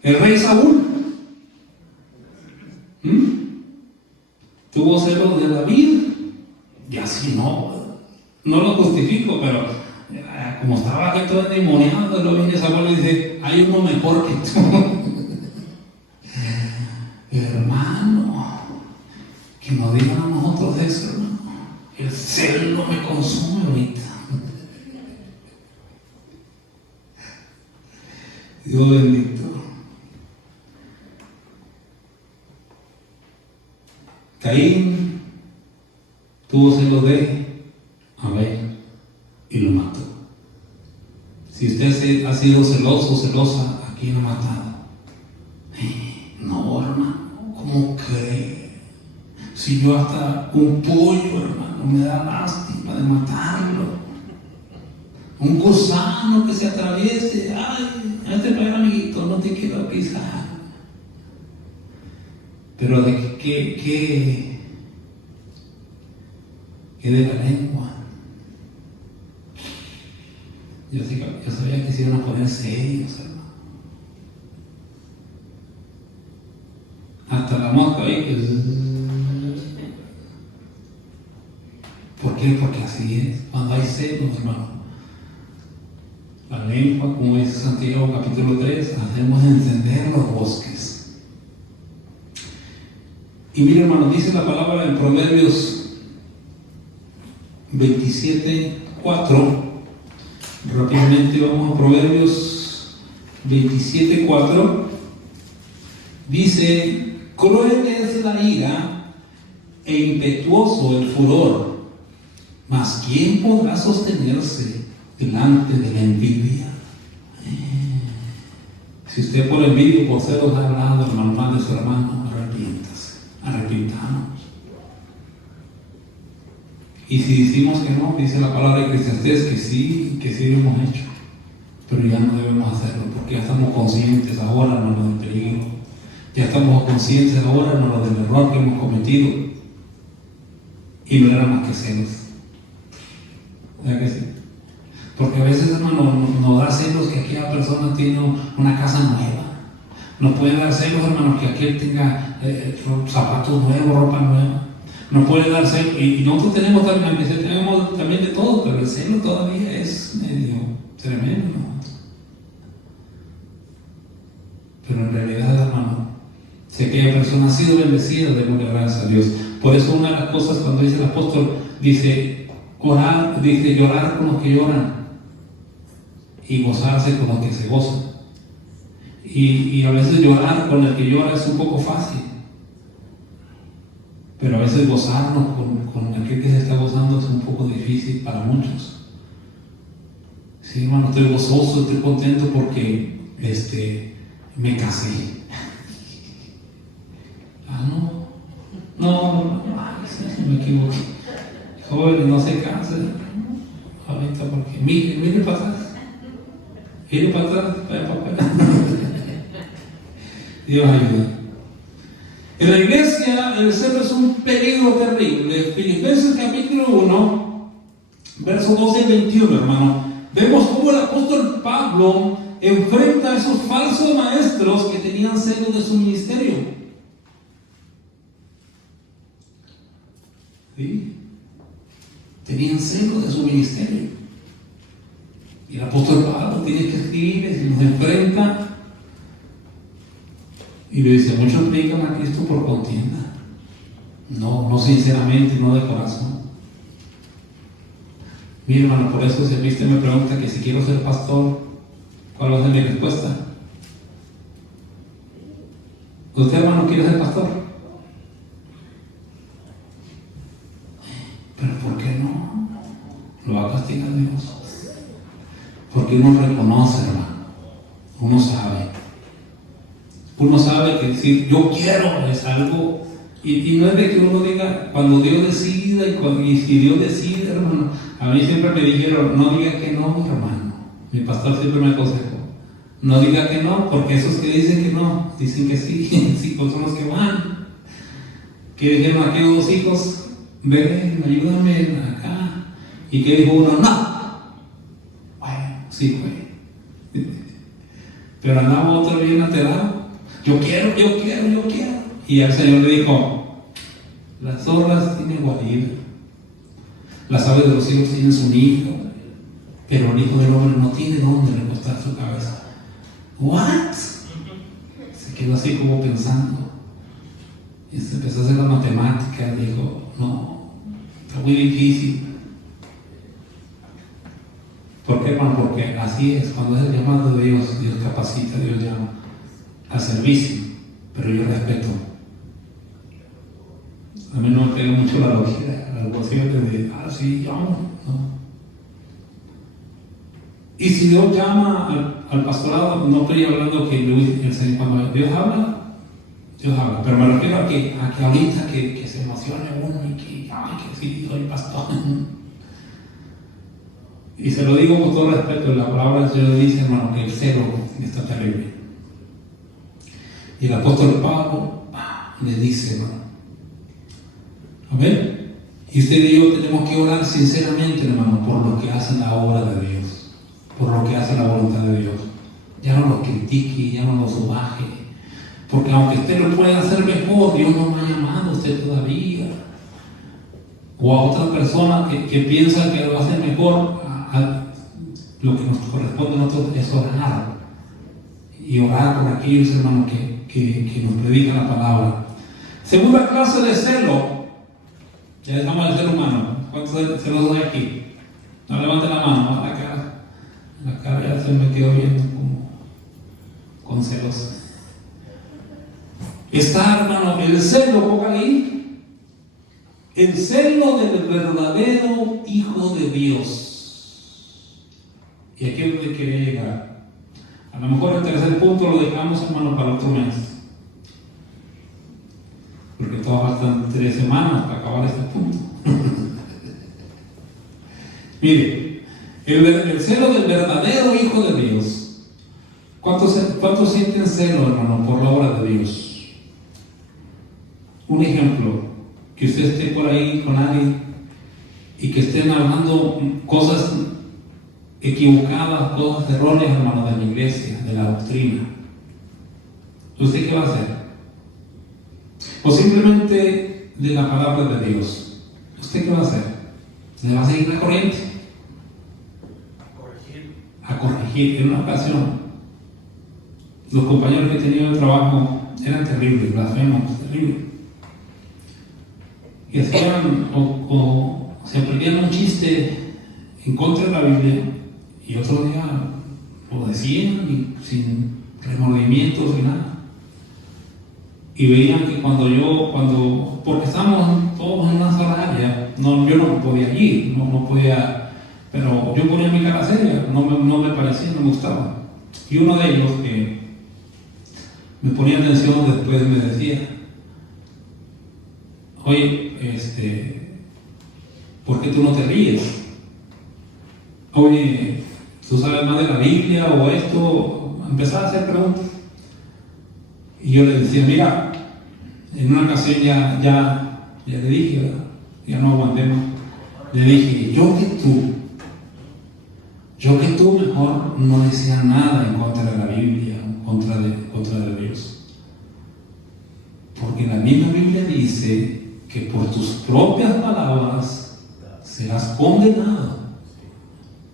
El rey Saúl tuvo celos de David. Y así no lo justifico, pero como estaba aquí todo endemoniado, lo viene Saúl y dice: hay uno mejor que tú. Hermano, que nos digan a nosotros eso, hermano. El celo me consume ahorita. Dios bendito. Caín tuvo celos de Abel y lo mató. Si usted ha sido celoso o celosa, ¿a quién ha matado? No, hermano, ¿cómo cree? Si yo hasta un pollo, hermano, me da lástima de matarlo. Un gusano que se atraviese, ay, este amiguito, no te quiero pisar. Pero de qué de la lengua. Yo sabía que se iban a poner serios, hermano. Hasta la mosca ahí, pues. ¿Por qué? Porque así es. Cuando hay celos, hermano. La lengua, como dice Santiago capítulo 3, hacemos encender los bosques. Y mire, hermano, dice la palabra en Proverbios 27:4. Rápidamente vamos a Proverbios 27:4. Dice: cruel es la ira e impetuoso el furor, mas ¿quién podrá sostenerse delante de la envidia? Si usted por envidia o por celos ha hablado, hermano, mal de su hermano, arrepintamos. Y si decimos que no, dice la palabra de Eclesiastés que sí lo hemos hecho, pero ya no debemos hacerlo, porque ya estamos conscientes ahora, hermano, del peligro. Ya estamos conscientes ahora, hermano, del error que hemos cometido. Y no era más que celos. ¿Verdad que sí? Porque a veces, hermano, nos da celos que aquella persona tiene una casa nueva. Nos puede dar celos, hermano, que aquel tenga zapatos nuevos, ropa nueva. Nos puede dar celos, y nosotros tenemos también de todo, pero el celo todavía es medio tremendo, ¿no? Pero en realidad, hermano, si aquella persona ha sido bendecida, debemos dar gracias a Dios. Por eso una de las cosas cuando dice el apóstol, dice llorar con los que lloran y gozarse con los que se gozan. Y a veces llorar con el que llora es un poco fácil, pero a veces gozarnos con aquel que se está gozando es un poco difícil para muchos. Sí, hermano, estoy gozoso, estoy contento porque me casé. No, me equivoqué. Jóvenes, no se casen ahorita porque mire para atrás. Mire para atrás, vaya para atrás. Dios ayuda. En la iglesia el celo es un peligro terrible. Filipenses capítulo 1, versos 12 y 21, hermano. Vemos cómo el apóstol Pablo enfrenta a esos falsos maestros que tenían celo de su ministerio. ¿Sí? Tenían celo de su ministerio. Y el apóstol Pablo tiene que escribir y nos enfrenta y le dice: muchos predican a Cristo por contienda, no sinceramente, no de corazón. Mire, hermano, por eso si usted me pregunta que si quiero ser pastor, ¿cuál va a ser mi respuesta? ¿Usted, hermano, quiere ser pastor? ¿Pero por qué no? Lo va a castigar Dios. Porque uno reconoce, hermano. Uno sabe. Uno sabe que decir yo quiero es algo. Y no es de que uno diga cuando Dios decida y si Dios decide, hermano. A mí siempre me dijeron: no diga que no, hermano. Mi pastor siempre me aconsejó: no diga que no, porque esos que dicen que no, dicen que sí. Sí, pues son los que van. Que dijeron aquellos dos hijos: ven, ayúdame acá. Y que dijo uno: no. Bueno, sí fue. Pero andaba otro bien alterado. Yo quiero. Y el Señor le dijo: las zorras tienen guarida, las aves de los cielos tienen su nido, pero el Hijo del Hombre no tiene dónde recostar su cabeza. ¿What? Se quedó así como pensando. Y se empezó a hacer la matemática. Dijo: no, está muy difícil. ¿Por qué, hermano? Porque así es, cuando es el llamado de Dios, Dios capacita, Dios llama al servicio, pero yo respeto. A mí no me pega mucho la lógica, la lógica de sí, llamo, no. Y si Dios llama al pastorado, no estoy hablando que el Señor, cuando Dios habla, pero me refiero a que ahorita que se emocione uno y que sí, soy pastor. Y se lo digo con todo respeto, la palabra del Señor dice, hermano, que el celo está terrible. Y el apóstol Pablo le dice, hermano. Amén. Y usted y yo tenemos que orar sinceramente, hermano, por lo que hacen la obra de Dios, por lo que hace la voluntad de Dios. Ya no lo critique, ya no lo subaje, porque aunque usted lo pueda hacer mejor, Dios no me ha llamado a usted todavía. O a otra persona que piensa que lo hace mejor, lo que nos corresponde a nosotros es orar. Y orar por aquellos hermanos que nos predican la palabra. Segunda clase de celo. Ya dejamos el ser humano. ¿Cuántos celos hay aquí? No levanten la mano, ¿no? La cara ya se me quedó viendo como con celos. Está, hermano, el celo, ponga ahí. El celo del verdadero Hijo de Dios. Y aquí es donde quería llegar. A lo mejor el tercer punto lo dejamos, hermano, para otro mes. Porque todavía faltan 3 semanas para acabar este punto. Mire, el celo del verdadero Hijo de Dios. ¿Cuántos sienten celo, hermano, por la obra de Dios? Un ejemplo. Que usted esté por ahí con alguien y que estén hablando cosas equivocadas, cosas erróneas, hermano, de la iglesia, de la doctrina. ¿Usted qué va a hacer? O simplemente de la palabra de Dios. ¿Usted qué va a hacer? ¿Le va a seguir la corriente? A corregir. En una ocasión, los compañeros que tenía en el trabajo eran terribles, blasfemos, terribles. Y hacían o se aprendían un chiste en contra de la Biblia y otro día lo decían y sin remordimientos ni nada. Y veían que porque estábamos todos en una sola área, yo no podía ir, no podía, pero yo ponía mi cara seria, no me parecía, no me gustaba. Y uno de ellos que me ponía atención después me decía: oye, ¿por qué tú no te ríes? Oye, ¿tú sabes más de la Biblia o esto? Empezaba a hacer preguntas. Y yo le decía: mira, en una ocasión ya le dije, ¿verdad? Ya no aguanté más. Le dije: yo que tú mejor no decía nada en contra de la Biblia, en contra de Dios. Porque la misma Biblia dice que por tus propias palabras serás condenado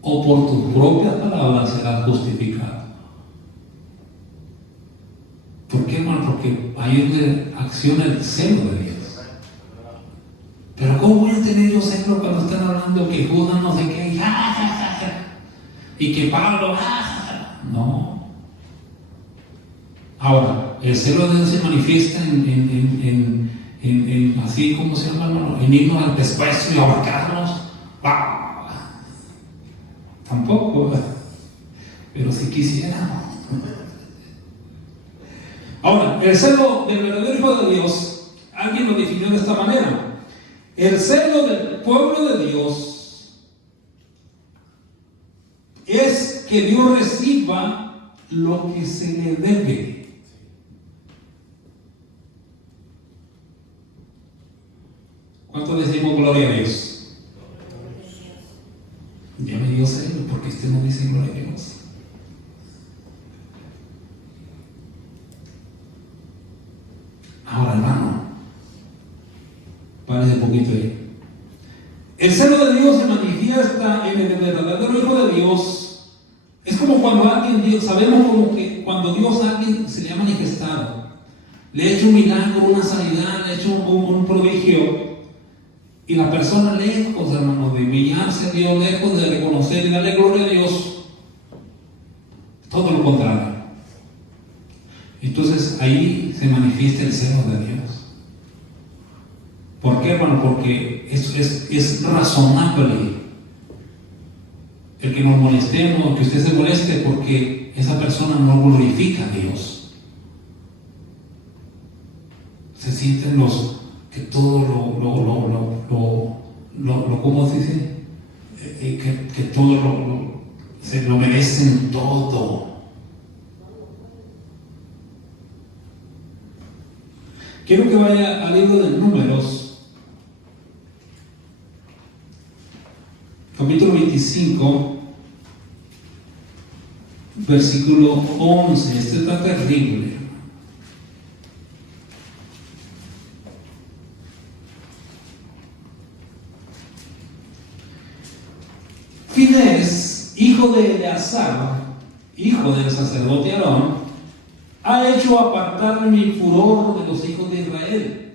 o por tus propias palabras serás justificado. ¿Por qué, hermano? Porque ahí es donde acciona el celo de Dios. Pero ¿cómo voy a tener yo celo cuando están hablando que Judas no sé qué y que Pablo no? Ahora, el celo de Dios se manifiesta en así como se llama, hermano, en irnos al pescuezo y abarcarnos. Tampoco, pero si quisiéramos. Ahora, el celo del verdadero Hijo de Dios, alguien lo definió de esta manera: el celo del pueblo de Dios es que Dios reciba lo que se le debe. ¿Cuánto decimos gloria a Dios? Ya me dio celo porque usted no dice gloria a Dios. Ahora, hermano, párese un poquito ahí. El celo de Dios se manifiesta en el verdadero Hijo de Dios. Es como cuando alguien, sabemos como que cuando Dios a alguien se le ha manifestado, le ha hecho un milagro, una sanidad, le ha hecho un prodigio. Y la persona, lejos, hermano, de humillarse a Dios, lejos de reconocer y darle gloria a Dios, todo lo contrario. Entonces ahí se manifiesta el celo de Dios. ¿Por qué, hermano? Porque es razonable el que nos molestemos, que usted se moleste, porque esa persona no glorifica a Dios. Se sienten los que todo ¿cómo se dice? Que todo se lo merecen todo. Quiero que vaya al libro de Números, capítulo 25, versículo 11. Este está terrible. Finés, hijo de Eleazar, hijo del sacerdote Aarón, ha hecho apartar mi furor de los hijos de Israel,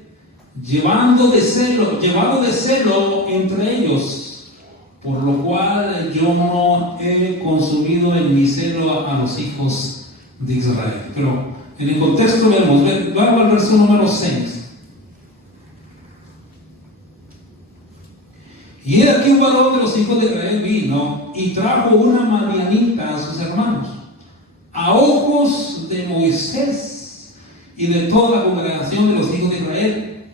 llevado de celo entre ellos, por lo cual yo no he consumido en mi celo a los hijos de Israel. Pero en el contexto vemos, vamos al verso número 6. Y he aquí un varón de los hijos de Israel vino y trajo una madianita a sus hermanos, a ojos de Moisés y de toda la congregación de los hijos de Israel,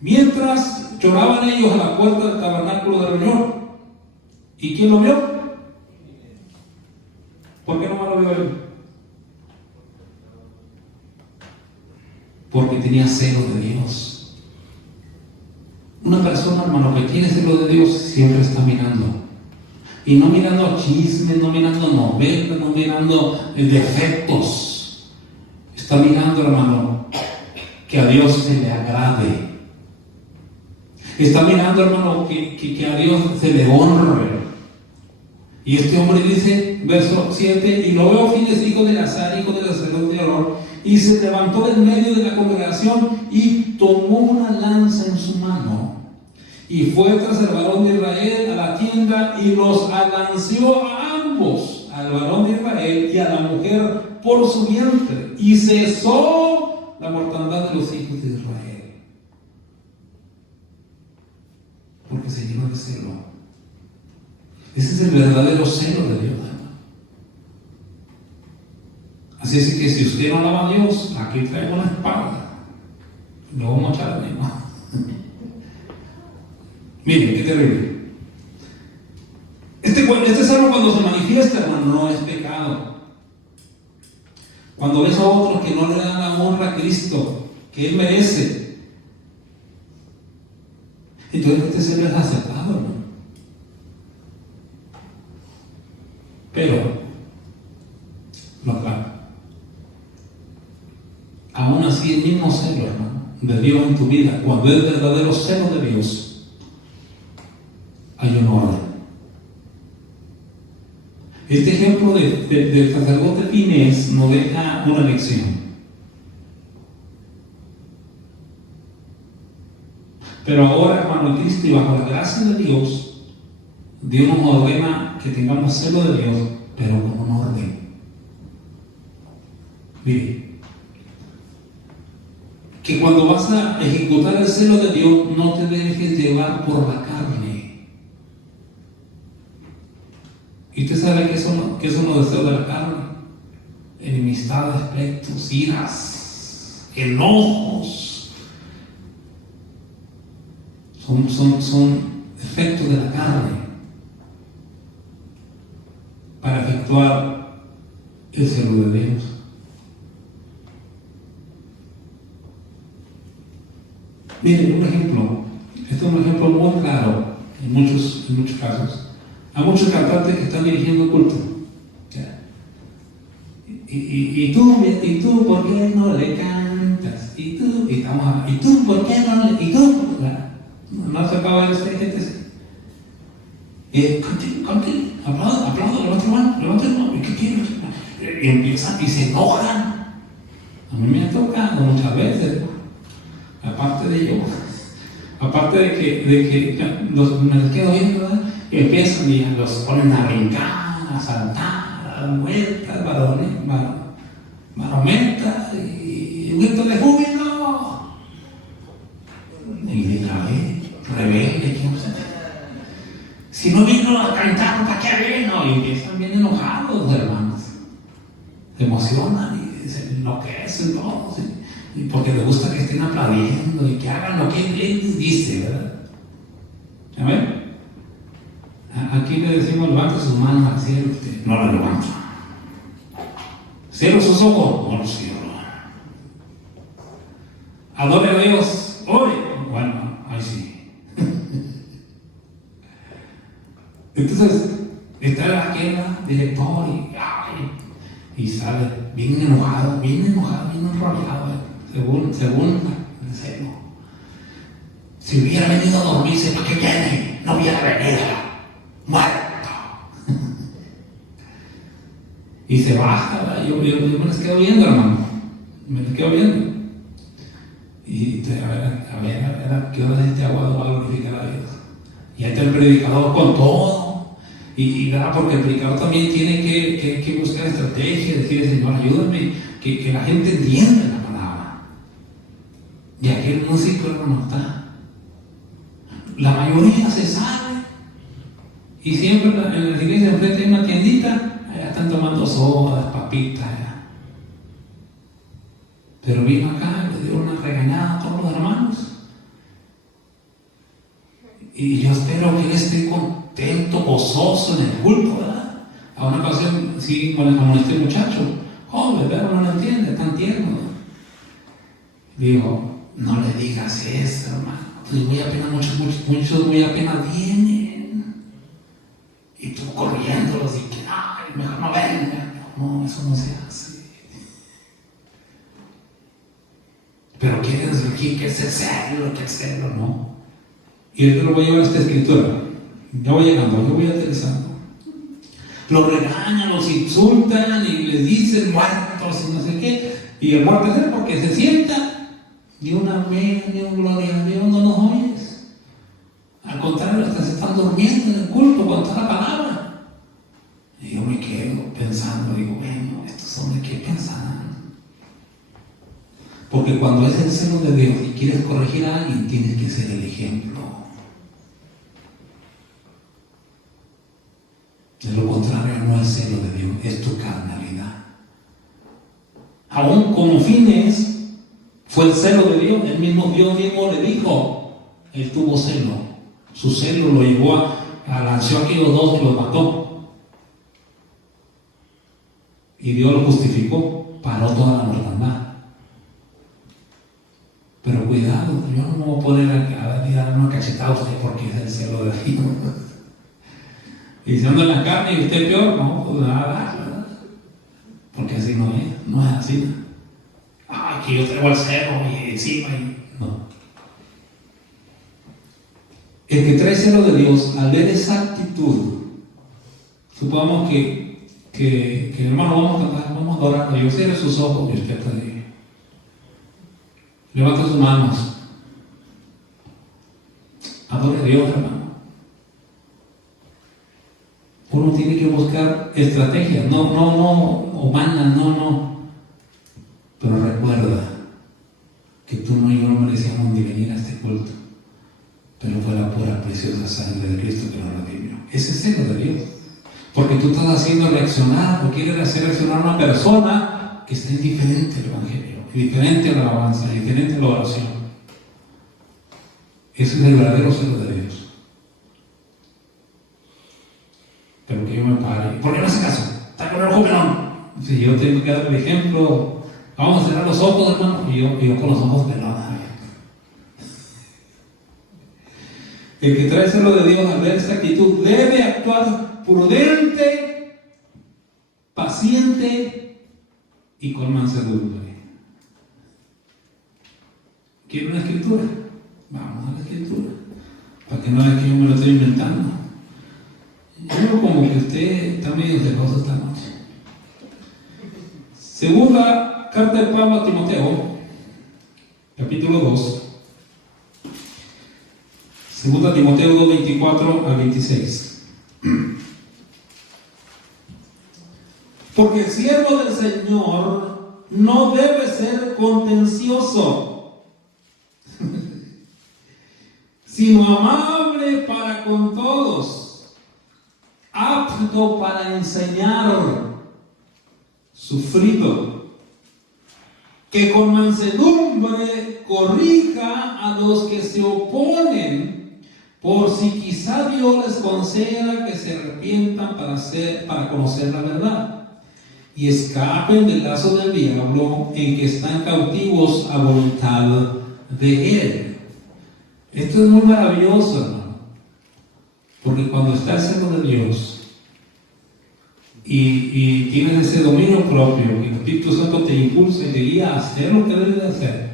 mientras lloraban ellos a la puerta del tabernáculo de reunión. ¿Y quién lo vio? ¿Por qué no lo vio él? Porque tenía celo de Dios. Una persona, hermano, que tiene celo de Dios siempre está mirando. Y no mirando chismes, no mirando novelas, no mirando defectos. Está mirando, hermano, que a Dios se le agrade. Está mirando, hermano, que a Dios se le honre. Y este hombre dice, verso 7, y lo veo Finés, hijo de Eleazar, hijo del sacerdote Aarón, y se levantó en medio de la congregación y tomó una lanza en su mano y fue tras el varón de Israel a la tienda y los alanceó a ambos, al varón de Israel y a la mujer por su vientre, y cesó la mortandad de los hijos de Israel, porque se llenó de celo. Ese es el verdadero celo de Dios. Así es que si usted no alaba a Dios, aquí traigo una espada. No vamos a echarle, ¿no? Miren, qué terrible. Este salmo, cuando se manifiesta, hermano, no es pecado. Cuando ves a otros que no le dan la honra a Cristo, que Él merece, entonces este celo es aceptado, hermano. Pero, no, claro. Aún así, el mismo celo, hermano, de Dios en tu vida, cuando es el verdadero celo de Dios, hay un orden. Este ejemplo del sacerdote Finés nos deja una lección. Pero ahora, hermano, en Cristo y bajo la gracia de Dios, Dios nos ordena que tengamos celo de Dios, pero con un orden. Mire, que cuando vas a ejecutar el celo de Dios, no te dejes llevar por la carne. Y usted sabe que son los deseos de la carne: enemistades, pleitos, iras, enojos. Son efectos de la carne para efectuar el celo de Dios. Miren, un ejemplo. Este es un ejemplo muy claro en muchos casos. Hay muchos cantantes que están dirigiendo culto. ¿Y tú por qué no le cantas? ¿Y tú por qué no le? ¿Y tú? No se acaba de ser gente así. Aplaudo, levanta la mano. ¿Y qué quieres? Y empiezan y se enojan. A mí me ha tocado muchas veces. Aparte de que me quedo viendo, ¿verdad? Y empiezan y los ponen a brincar, a saltar, a dar vueltas, marometas y gritos de júbilo. Y de una vez, rebelde, si no vino a cantar, ¿para qué vino? Y empiezan bien enojados, hermanos. Se emocionan y se enloquecen todos. Y porque les gusta que estén aplaudiendo y que hagan lo que Él dice, ¿verdad? ¿Amén? Aquí le decimos: levante sus manos al cielo. Usted no la levanta. Cierra sus ojos. No los cierro. adore a Dios, ore. Bueno, ahí sí. Entonces, está aquel director y sale bien enojado, bien enrollado, según el celo. Si hubiera venido a dormirse, ¿para qué viene? No hubiera venido, muerto. Y se baja, yo me les quedo viendo, hermano, me les quedo viendo. Y a ver, ¿qué hora este agua va a glorificar a Dios? Y ahí está el predicador con todo. Y ¿verdad? Porque el predicador también tiene que buscar estrategias, decirle, Señor, ayúdame, que la gente entienda la palabra. Y aquel músico, hermano, está. La mayoría se sabe. Y siempre en la iglesia enfrente hay una tiendita, allá están tomando sodas, papitas. Allá. Pero vino acá, le dio una regañada a todos los hermanos. Y yo espero que él esté contento, gozoso en el culto, ¿verdad? A una ocasión, sí, con este muchacho, joven, pero no lo entiende, tan tierno. Digo, no le digas eso, hermano. Pues muy apenas, muchos muy apenas vienen. Y tú corriéndolos y que, ay, mejor no vengan. No, eso no se hace. Pero quieres decir que es hacerlo, ¿no? Y ahorita lo voy a llevar a esta escritura. Ya voy llegando, yo voy aterrizando. Los regañan, los insultan y les dicen muertos y no sé qué. Y el muerto es porque se sienta. Ni un amén, ni un gloria a Dios, no nos oyes. Al contrario, hasta se están durmiendo en el culto cuando está la palabra. Y yo me quedo pensando, digo, bueno, estos hombres, ¿qué pensarán? Porque cuando es el celo de Dios y quieres corregir a alguien, tienes que ser el ejemplo. De lo contrario, no es celo de Dios, es tu carnalidad. Aún como fines, fue el celo de Dios. Dios mismo le dijo, él tuvo celo. Su celo lo llevó lanzó a aquellos dos que los mató. Y Dios lo justificó, paró toda la mortandad. Pero cuidado, yo no me voy a poner a dar una cachetada a usted porque es el celo de Dios. Y si anda en la carne y usted peor, no, pues nada, ¿verdad? Porque así no es así. Ay, que yo traigo el celo y encima no. El que trae celo de Dios, al ver esa actitud, supongamos que hermano, vamos a adorar a Dios, cierre sus ojos y usted está ahí. Levanta sus manos. Adore a Dios, hermano. Uno tiene que buscar estrategias, no humanas, no. Pero recuerda que tú no y yo no merecíamos ni venir a este culto, pero fue la pura, preciosa sangre de Cristo que nos redimió. Ese es el celo de Dios. Porque tú estás haciendo reaccionar, o quieres hacer reaccionar a una persona que está indiferente al Evangelio, indiferente a la alabanza, indiferente a la oración. Ese es el verdadero celo de Dios. Pero que yo me pare. ¿Por qué no hace caso? Está con el joven. Si yo tengo que dar el ejemplo, vamos a cerrar los ojos, hermano, y yo con los ojos pelados. El que trae celo de Dios al ver esta actitud debe actuar prudente, paciente y con mansedumbre. ¿Quiere una escritura? Vamos a la escritura. Para que no vean que yo me lo estoy inventando. Yo como que usted está medio celoso esta noche. Segunda carta de Pablo a Timoteo, capítulo 2. Segunda Timoteo 2, 24 al 26. Porque el siervo del Señor no debe ser contencioso, sino amable para con todos, apto para enseñar, sufrido, que con mansedumbre corrija a los que se oponen, por si quizá Dios les conceda que se arrepientan para conocer la verdad y escapen del lazo del diablo en que están cautivos a voluntad de Él. Esto es muy maravilloso, hermano, porque cuando está el celo de Dios y tienes ese dominio propio, que el Espíritu Santo te impulsa y te guía a hacer lo que debes de hacer,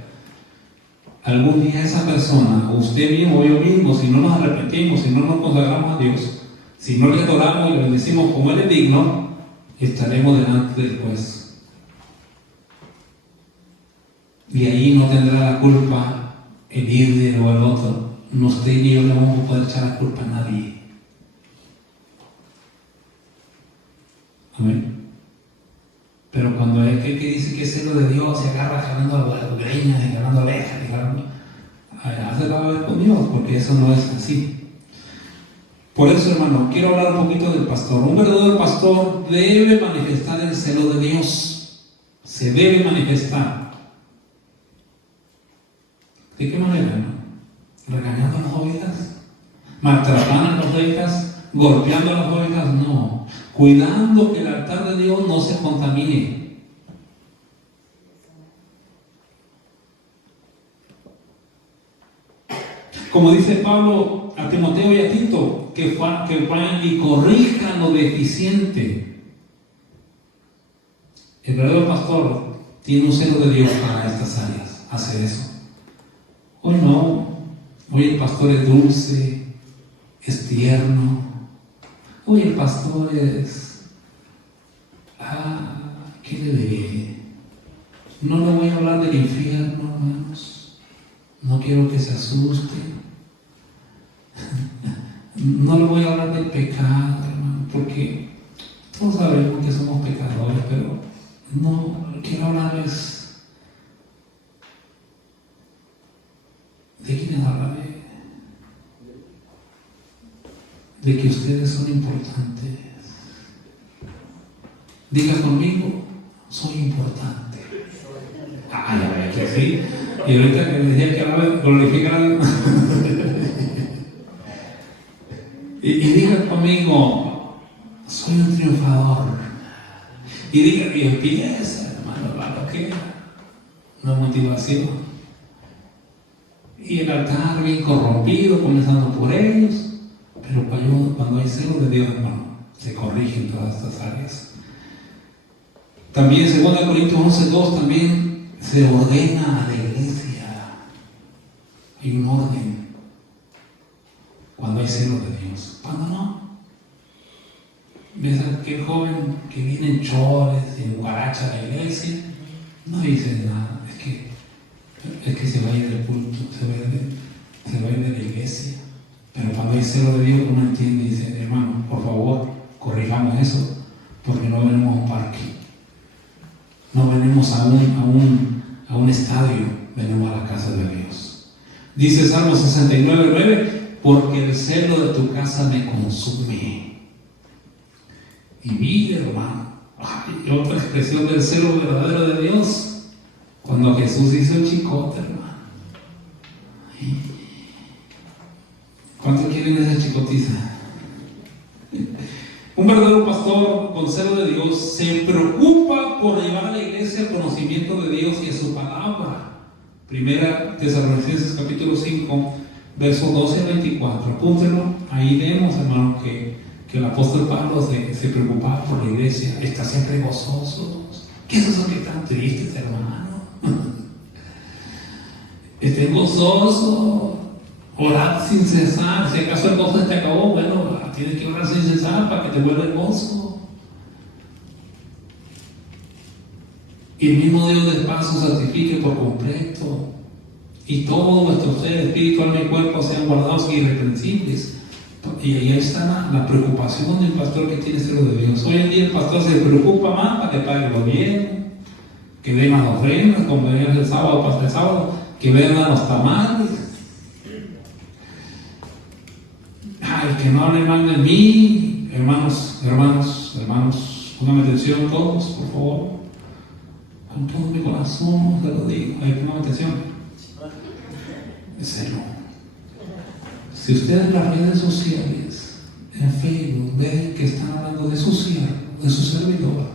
algún día esa persona, o usted mismo o yo mismo, si no nos arrepentimos, si no nos consagramos a Dios, si no le adoramos y le bendecimos como Él es digno, estaremos delante del juez. Y ahí no tendrá la culpa el líder o el otro. No usted ni yo le vamos a poder echar la culpa a nadie. Amén. Pero cuando es que dice que es celo de Dios, se agarra jalando las greñas y jalando orejas, hace la vez con Dios, porque eso no es así. Por eso, hermano, quiero hablar un poquito del pastor. Un verdadero pastor debe manifestar el celo de Dios. Se debe manifestar. ¿De qué manera, hermano? ¿Regañando a las ovejas? ¿Maltratando a las ovejas? ¿Golpeando a las ovejas? No. Cuidando que el altar de Dios no se contamine. Como dice Pablo a Timoteo y a Tito, que vayan y corrijan lo deficiente. El verdadero pastor tiene un celo de Dios para estas áreas. Hace eso. Hoy no. Hoy el pastor es dulce, es tierno. Hoy el pastor es... ¿qué le diré? No le voy a hablar del infierno, hermanos. No quiero que se asuste. No le voy a hablar del pecado, hermano, porque todos sabemos que somos pecadores, pero no quiero hablarles de quiénes hablaré. De que ustedes son importantes. Diga conmigo, soy importante. Ya vea que sí. Y ahorita que me decía que ahora glorificar a Dios. y diga conmigo, soy un triunfador. Y diga, y empieza, hermano, la que una motivación. Y el altar bien corrompido, comenzando por ellos. Pero cuando hay celo de Dios, hermano, se corrigen todas estas áreas. También, 2 Corintios 11:2, también se ordena a la iglesia. Hay un orden. Cuando hay celo de Dios. Cuando no. ¿Ves a aquel joven que viene en chores y en guaracha a la iglesia? No dice nada. Es que se va a ir del culto, se va a ir de la iglesia. Pero cuando hay celo de Dios, uno entiende y dice, hermano, por favor, corrijamos eso, porque no venimos a un parque, no venimos a un estadio, venimos a la casa de Dios. Dice Salmo 69:9, porque el celo de tu casa me consume. Y mire, hermano, otra expresión del celo verdadero de Dios, cuando Jesús hizo el chicote, hermano. ¿Cuántos quieren esa chicotiza? Un verdadero pastor con celo de Dios se preocupa por llevar a la iglesia al conocimiento de Dios y a su palabra. Primera Tesalonicenses capítulo 5, versos 12 a 24. Apúntenlo. Ahí vemos, hermano, que el apóstol Pablo se preocupaba por la iglesia. Está siempre gozoso. ¿Qué es eso que están tristes, hermano? Estén gozosos. Orar sin cesar. Si acaso el gozo te acabó, bueno, tienes que orar sin cesar para que te vuelva el gozo. Y el mismo Dios de paz os santifique por completo, y todo vuestro ser, espíritu, alma y cuerpo sean guardados irreprensibles. Y ahí está la preocupación del pastor que tiene celo de Dios. Hoy en día el pastor se preocupa más para que pague lo bien, que den las ofrendas, como veníamos el sábado, pastor el sábado, que vendan los tamales. Que no hablen mal de mí, hermanos, pónganme atención todos, por favor. Con todo mi corazón te lo digo, pónganme atención. Es celo. Si ustedes en las redes sociales, en Facebook, ven que están hablando de su siervo, de su servidor,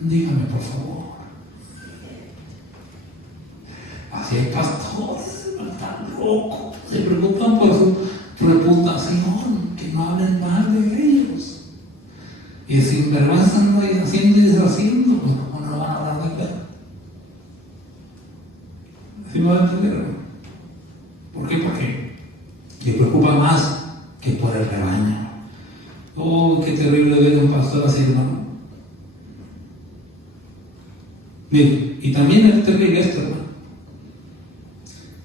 díganme por favor. Así hay pastores, están locos, se preocupan por su reputación, que no hablen mal de ellos. Y si me van haciendo y deshaciendo, pues no van a hablar de él. ¿Sí me van a entender? ¿Por qué? Porque le preocupa más que por el rebaño. Oh, qué terrible ver un pastor así, hermano. Bien, y también es terrible esto, hermano.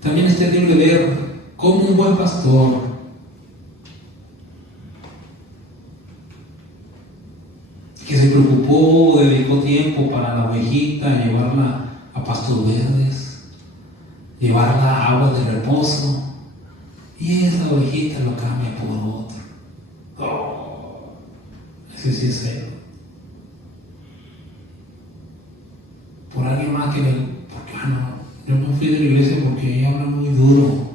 También es terrible ver cómo un buen pastor que se preocupó, dedicó tiempo para la ovejita, llevarla a pastos verdes, llevarla a agua de reposo, y esa ovejita lo cambia por otro. Oh, ese sí es feo. Por alguien más que porque yo me fui de la iglesia porque ella habla muy duro.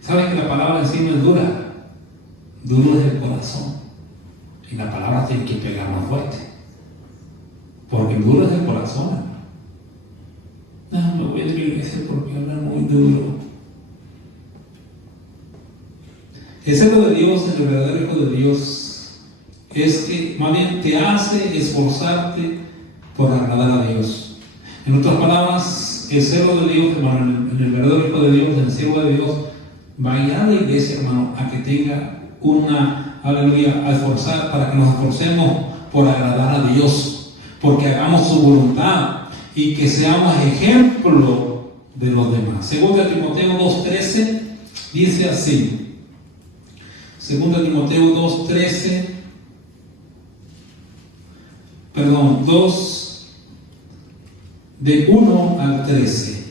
¿Saben que la palabra en sí no es dura? Duro es el corazón. Y la palabra tiene que pegar más fuerte. Porque duro es el corazón. No, me voy de la iglesia porque habla muy duro. El celo de Dios, el verdadero Hijo de Dios, es que más bien te hace esforzarte por agradar a Dios. En otras palabras, el celo de Dios, hermano, en el verdadero Hijo de Dios, en el siervo de Dios, va a guiar a la iglesia, hermano, a que tenga aleluya, a esforzar, para que nos esforcemos por agradar a Dios, porque hagamos su voluntad y que seamos ejemplo de los demás. Segunda Timoteo 2:13 dice así. Segunda Timoteo 2:13, perdón, 2 de 1 al 13.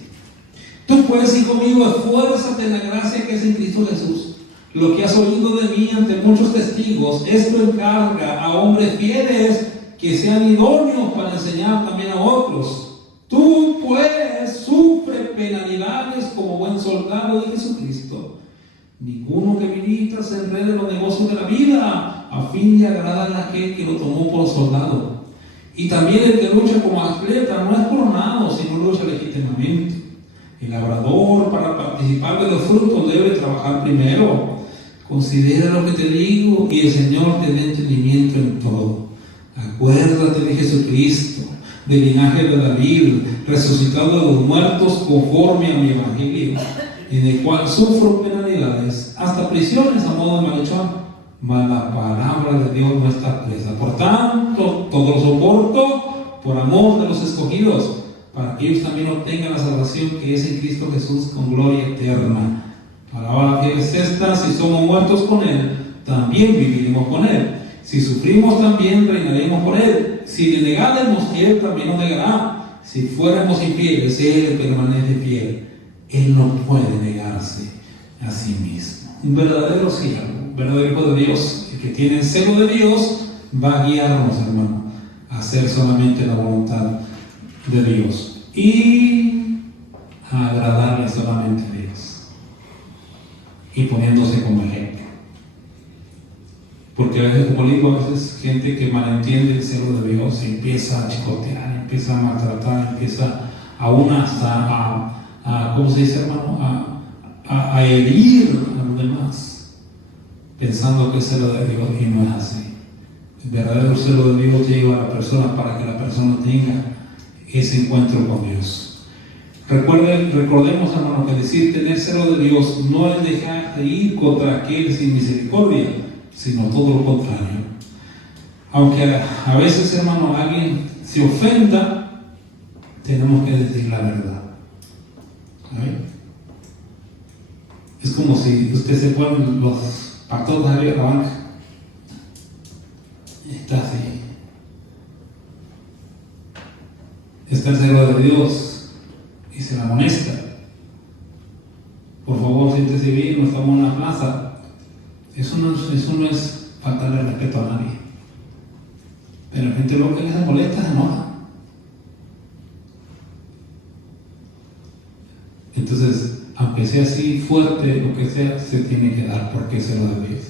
Tú pues, hijo mío, esfuérzate en la gracia que es en Cristo Jesús. Lo que has oído de mí ante muchos testigos, esto encarga a hombres fieles que sean idóneos para enseñar también a otros. Tú pues sufre penalidades como buen soldado de Jesucristo. Ninguno que milita se enrede en los negocios de la vida a fin de agradar a aquel que lo tomó por soldado. Y también el que lucha como atleta no es por nada, sino lucha legítimamente. El labrador, para participar de los frutos, debe trabajar primero. Considera lo que te digo y el Señor te dé entendimiento en todo. Acuérdate de Jesucristo, del linaje de David, resucitado de los muertos conforme a mi evangelio, en el cual sufro penalidades, hasta prisiones a modo de malhechor, mas la palabra de Dios no está presa. Por tanto, todo lo soporto por amor de los escogidos, para que ellos también obtengan la salvación que es en Cristo Jesús con gloria eterna. Palabra fiel es esta: si somos muertos con Él, también viviremos con Él. Si sufrimos, también reinaremos con Él. Si le negáremos, Él también nos negará. Si fuéramos infieles, Él permanece fiel. Él no puede negarse a sí mismo. Un verdadero siervo, un verdadero Hijo de Dios, el que tiene el celo de Dios, va a guiarnos, hermano, a hacer solamente la voluntad de Dios y a agradarle solamente a Dios, y poniéndose como ejemplo. Porque a veces, como digo, a veces gente que malentiende el celo de Dios empieza a chicotear, empieza a maltratar, empieza aún hasta ¿cómo se dice, hermano? A herir a los demás, pensando que es celo de Dios, y no es así. El verdadero celo de Dios lleva a la persona para que la persona tenga ese encuentro con Dios. Recordemos, hermano, que decir tener celo de Dios no es dejar de ir contra aquel sin misericordia, sino todo lo contrario. Aunque a veces, hermano, alguien se ofenda, tenemos que decir la verdad. Es como si usted se pone los patones arriba de la banca, está así, está el celo de Dios y se la amonesta. Por favor, siéntese bien, no estamos en una plaza. Eso no es faltarle respeto a nadie. Pero la gente loca que se molesta, se enoja. Entonces, aunque sea así fuerte, lo que sea, se tiene que dar, porque es celo de Dios.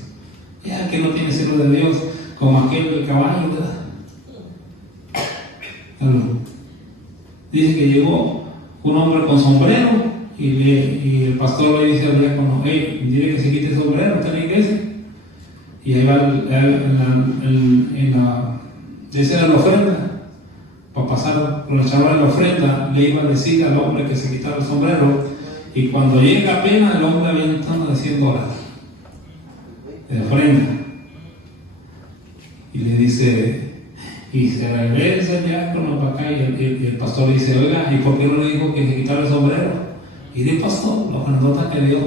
Ya que no tiene celo de Dios, como aquel del caballo, ¿verdad? Dice que llegó un hombre con sombrero y el pastor le dice al diácono, hey, dile que se quite el sombrero, está en la iglesia. Y ahí va esa era la ofrenda. Para pasar con el chaval de la ofrenda, le iba a decir al hombre que se quitara el sombrero. Y cuando llega apenas, el hombre había estado de $100 de ofrenda. Y le dice, y se regresa ya con los acá. Y el pastor le dice, oiga, ¿y por qué no le dijo que se quitara el sombrero? Y dice, pastor, la ofrendota que dio,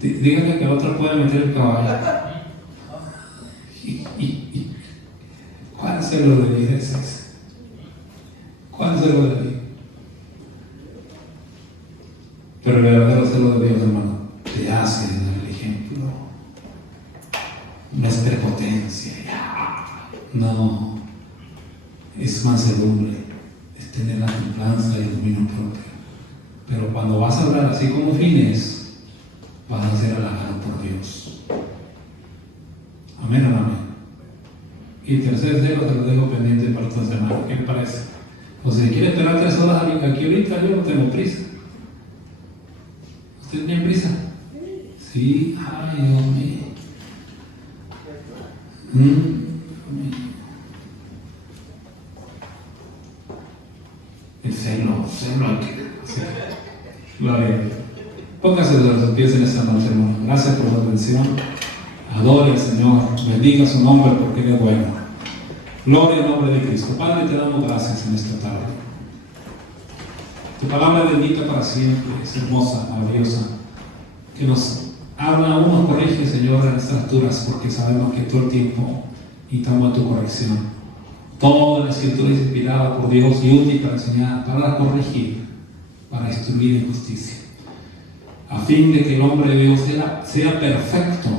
dígale que otro puede meter el caballo. ¿Cuál es el lo de vida ese? ¿Cuál es el lo de Dios? Pero el verdadero celo de Dios, hermano, te hace dar el ejemplo. No es prepotencia, no, es mansedumbre, es tener la templanza y el dominio propio. Pero cuando vas a hablar así como Fines, vas a ser halagado por Dios. Amén o no amén. Y tercer celo te lo dejo pendiente para esta semana. ¿Qué le parece? O si quiere esperar 3 horas aquí ahorita, yo no tengo prisa. ¿Usted tiene prisa? Sí, ay, Dios mío. El celo hay que. Gloria a Dios. Póngase de los pies en esta noche, hermano. Gracias por su atención. Adore al Señor, bendiga su nombre porque Él es bueno. Gloria al nombre de Cristo. Padre, te damos gracias en esta tarde. Tu palabra es bendita para siempre, es hermosa, maravillosa. Que nos habla, aún nos corrige, Señor, en estas alturas, porque sabemos que todo el tiempo necesitamos tu corrección. Toda la Escritura es inspirada por Dios y útil para enseñar, para corregir, para instruir en justicia, a fin de que el hombre de Dios sea perfecto,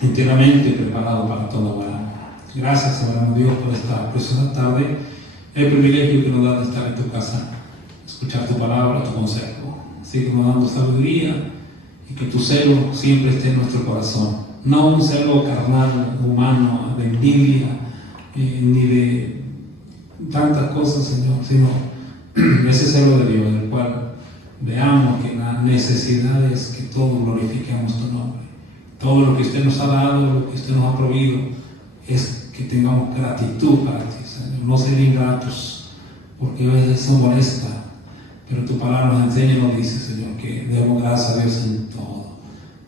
enteramente preparado para toda buena obra. Gracias, hermano Dios, por esta preciosa tarde, el privilegio que nos da de estar en tu casa, escuchar tu palabra, tu consejo. Sigue dando sabiduría y que tu celo siempre esté en nuestro corazón. No un celo carnal, humano, de envidia, ni de tantas cosas, Señor, sino ese celo de Dios, del cual veamos que la necesidad es que todos glorifiquemos tu nombre. Todo lo que usted nos ha dado, lo que usted nos ha provido, es que tengamos gratitud para ti, Señor. No ser ingratos, porque a veces eso molesta, pero tu palabra nos enseña y nos dice, Señor, que demos gracias a Dios en todo.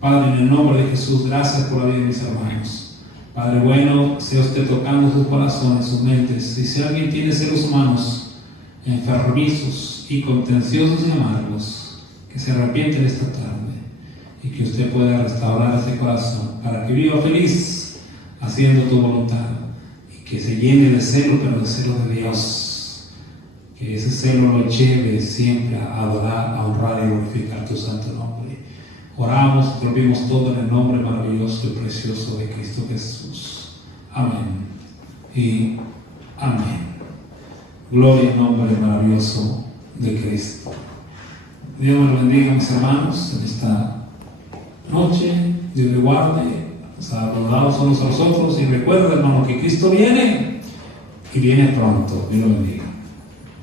Padre, en el nombre de Jesús, gracias por la vida de mis hermanos. Padre bueno, sea usted tocando sus corazones, sus mentes. Y si alguien tiene seres humanos enfermizos y contenciosos y amargos, que se arrepienten esta tarde y que usted pueda restaurar ese corazón para que viva feliz haciendo tu voluntad y que se llene de celo, pero de celo de Dios. Que ese celo lo lleve siempre a adorar, a honrar y glorificar tu santo nombre. Oramos, te pedimos todo en el nombre maravilloso y precioso de Cristo Jesús. Amén y amén. Gloria al nombre maravilloso de Cristo. Dios nos bendiga, mis hermanos, en esta noche. Dios le guarde. Saludados unos a los otros. Y recuerda, hermano, que Cristo viene y viene pronto. Dios lo bendiga.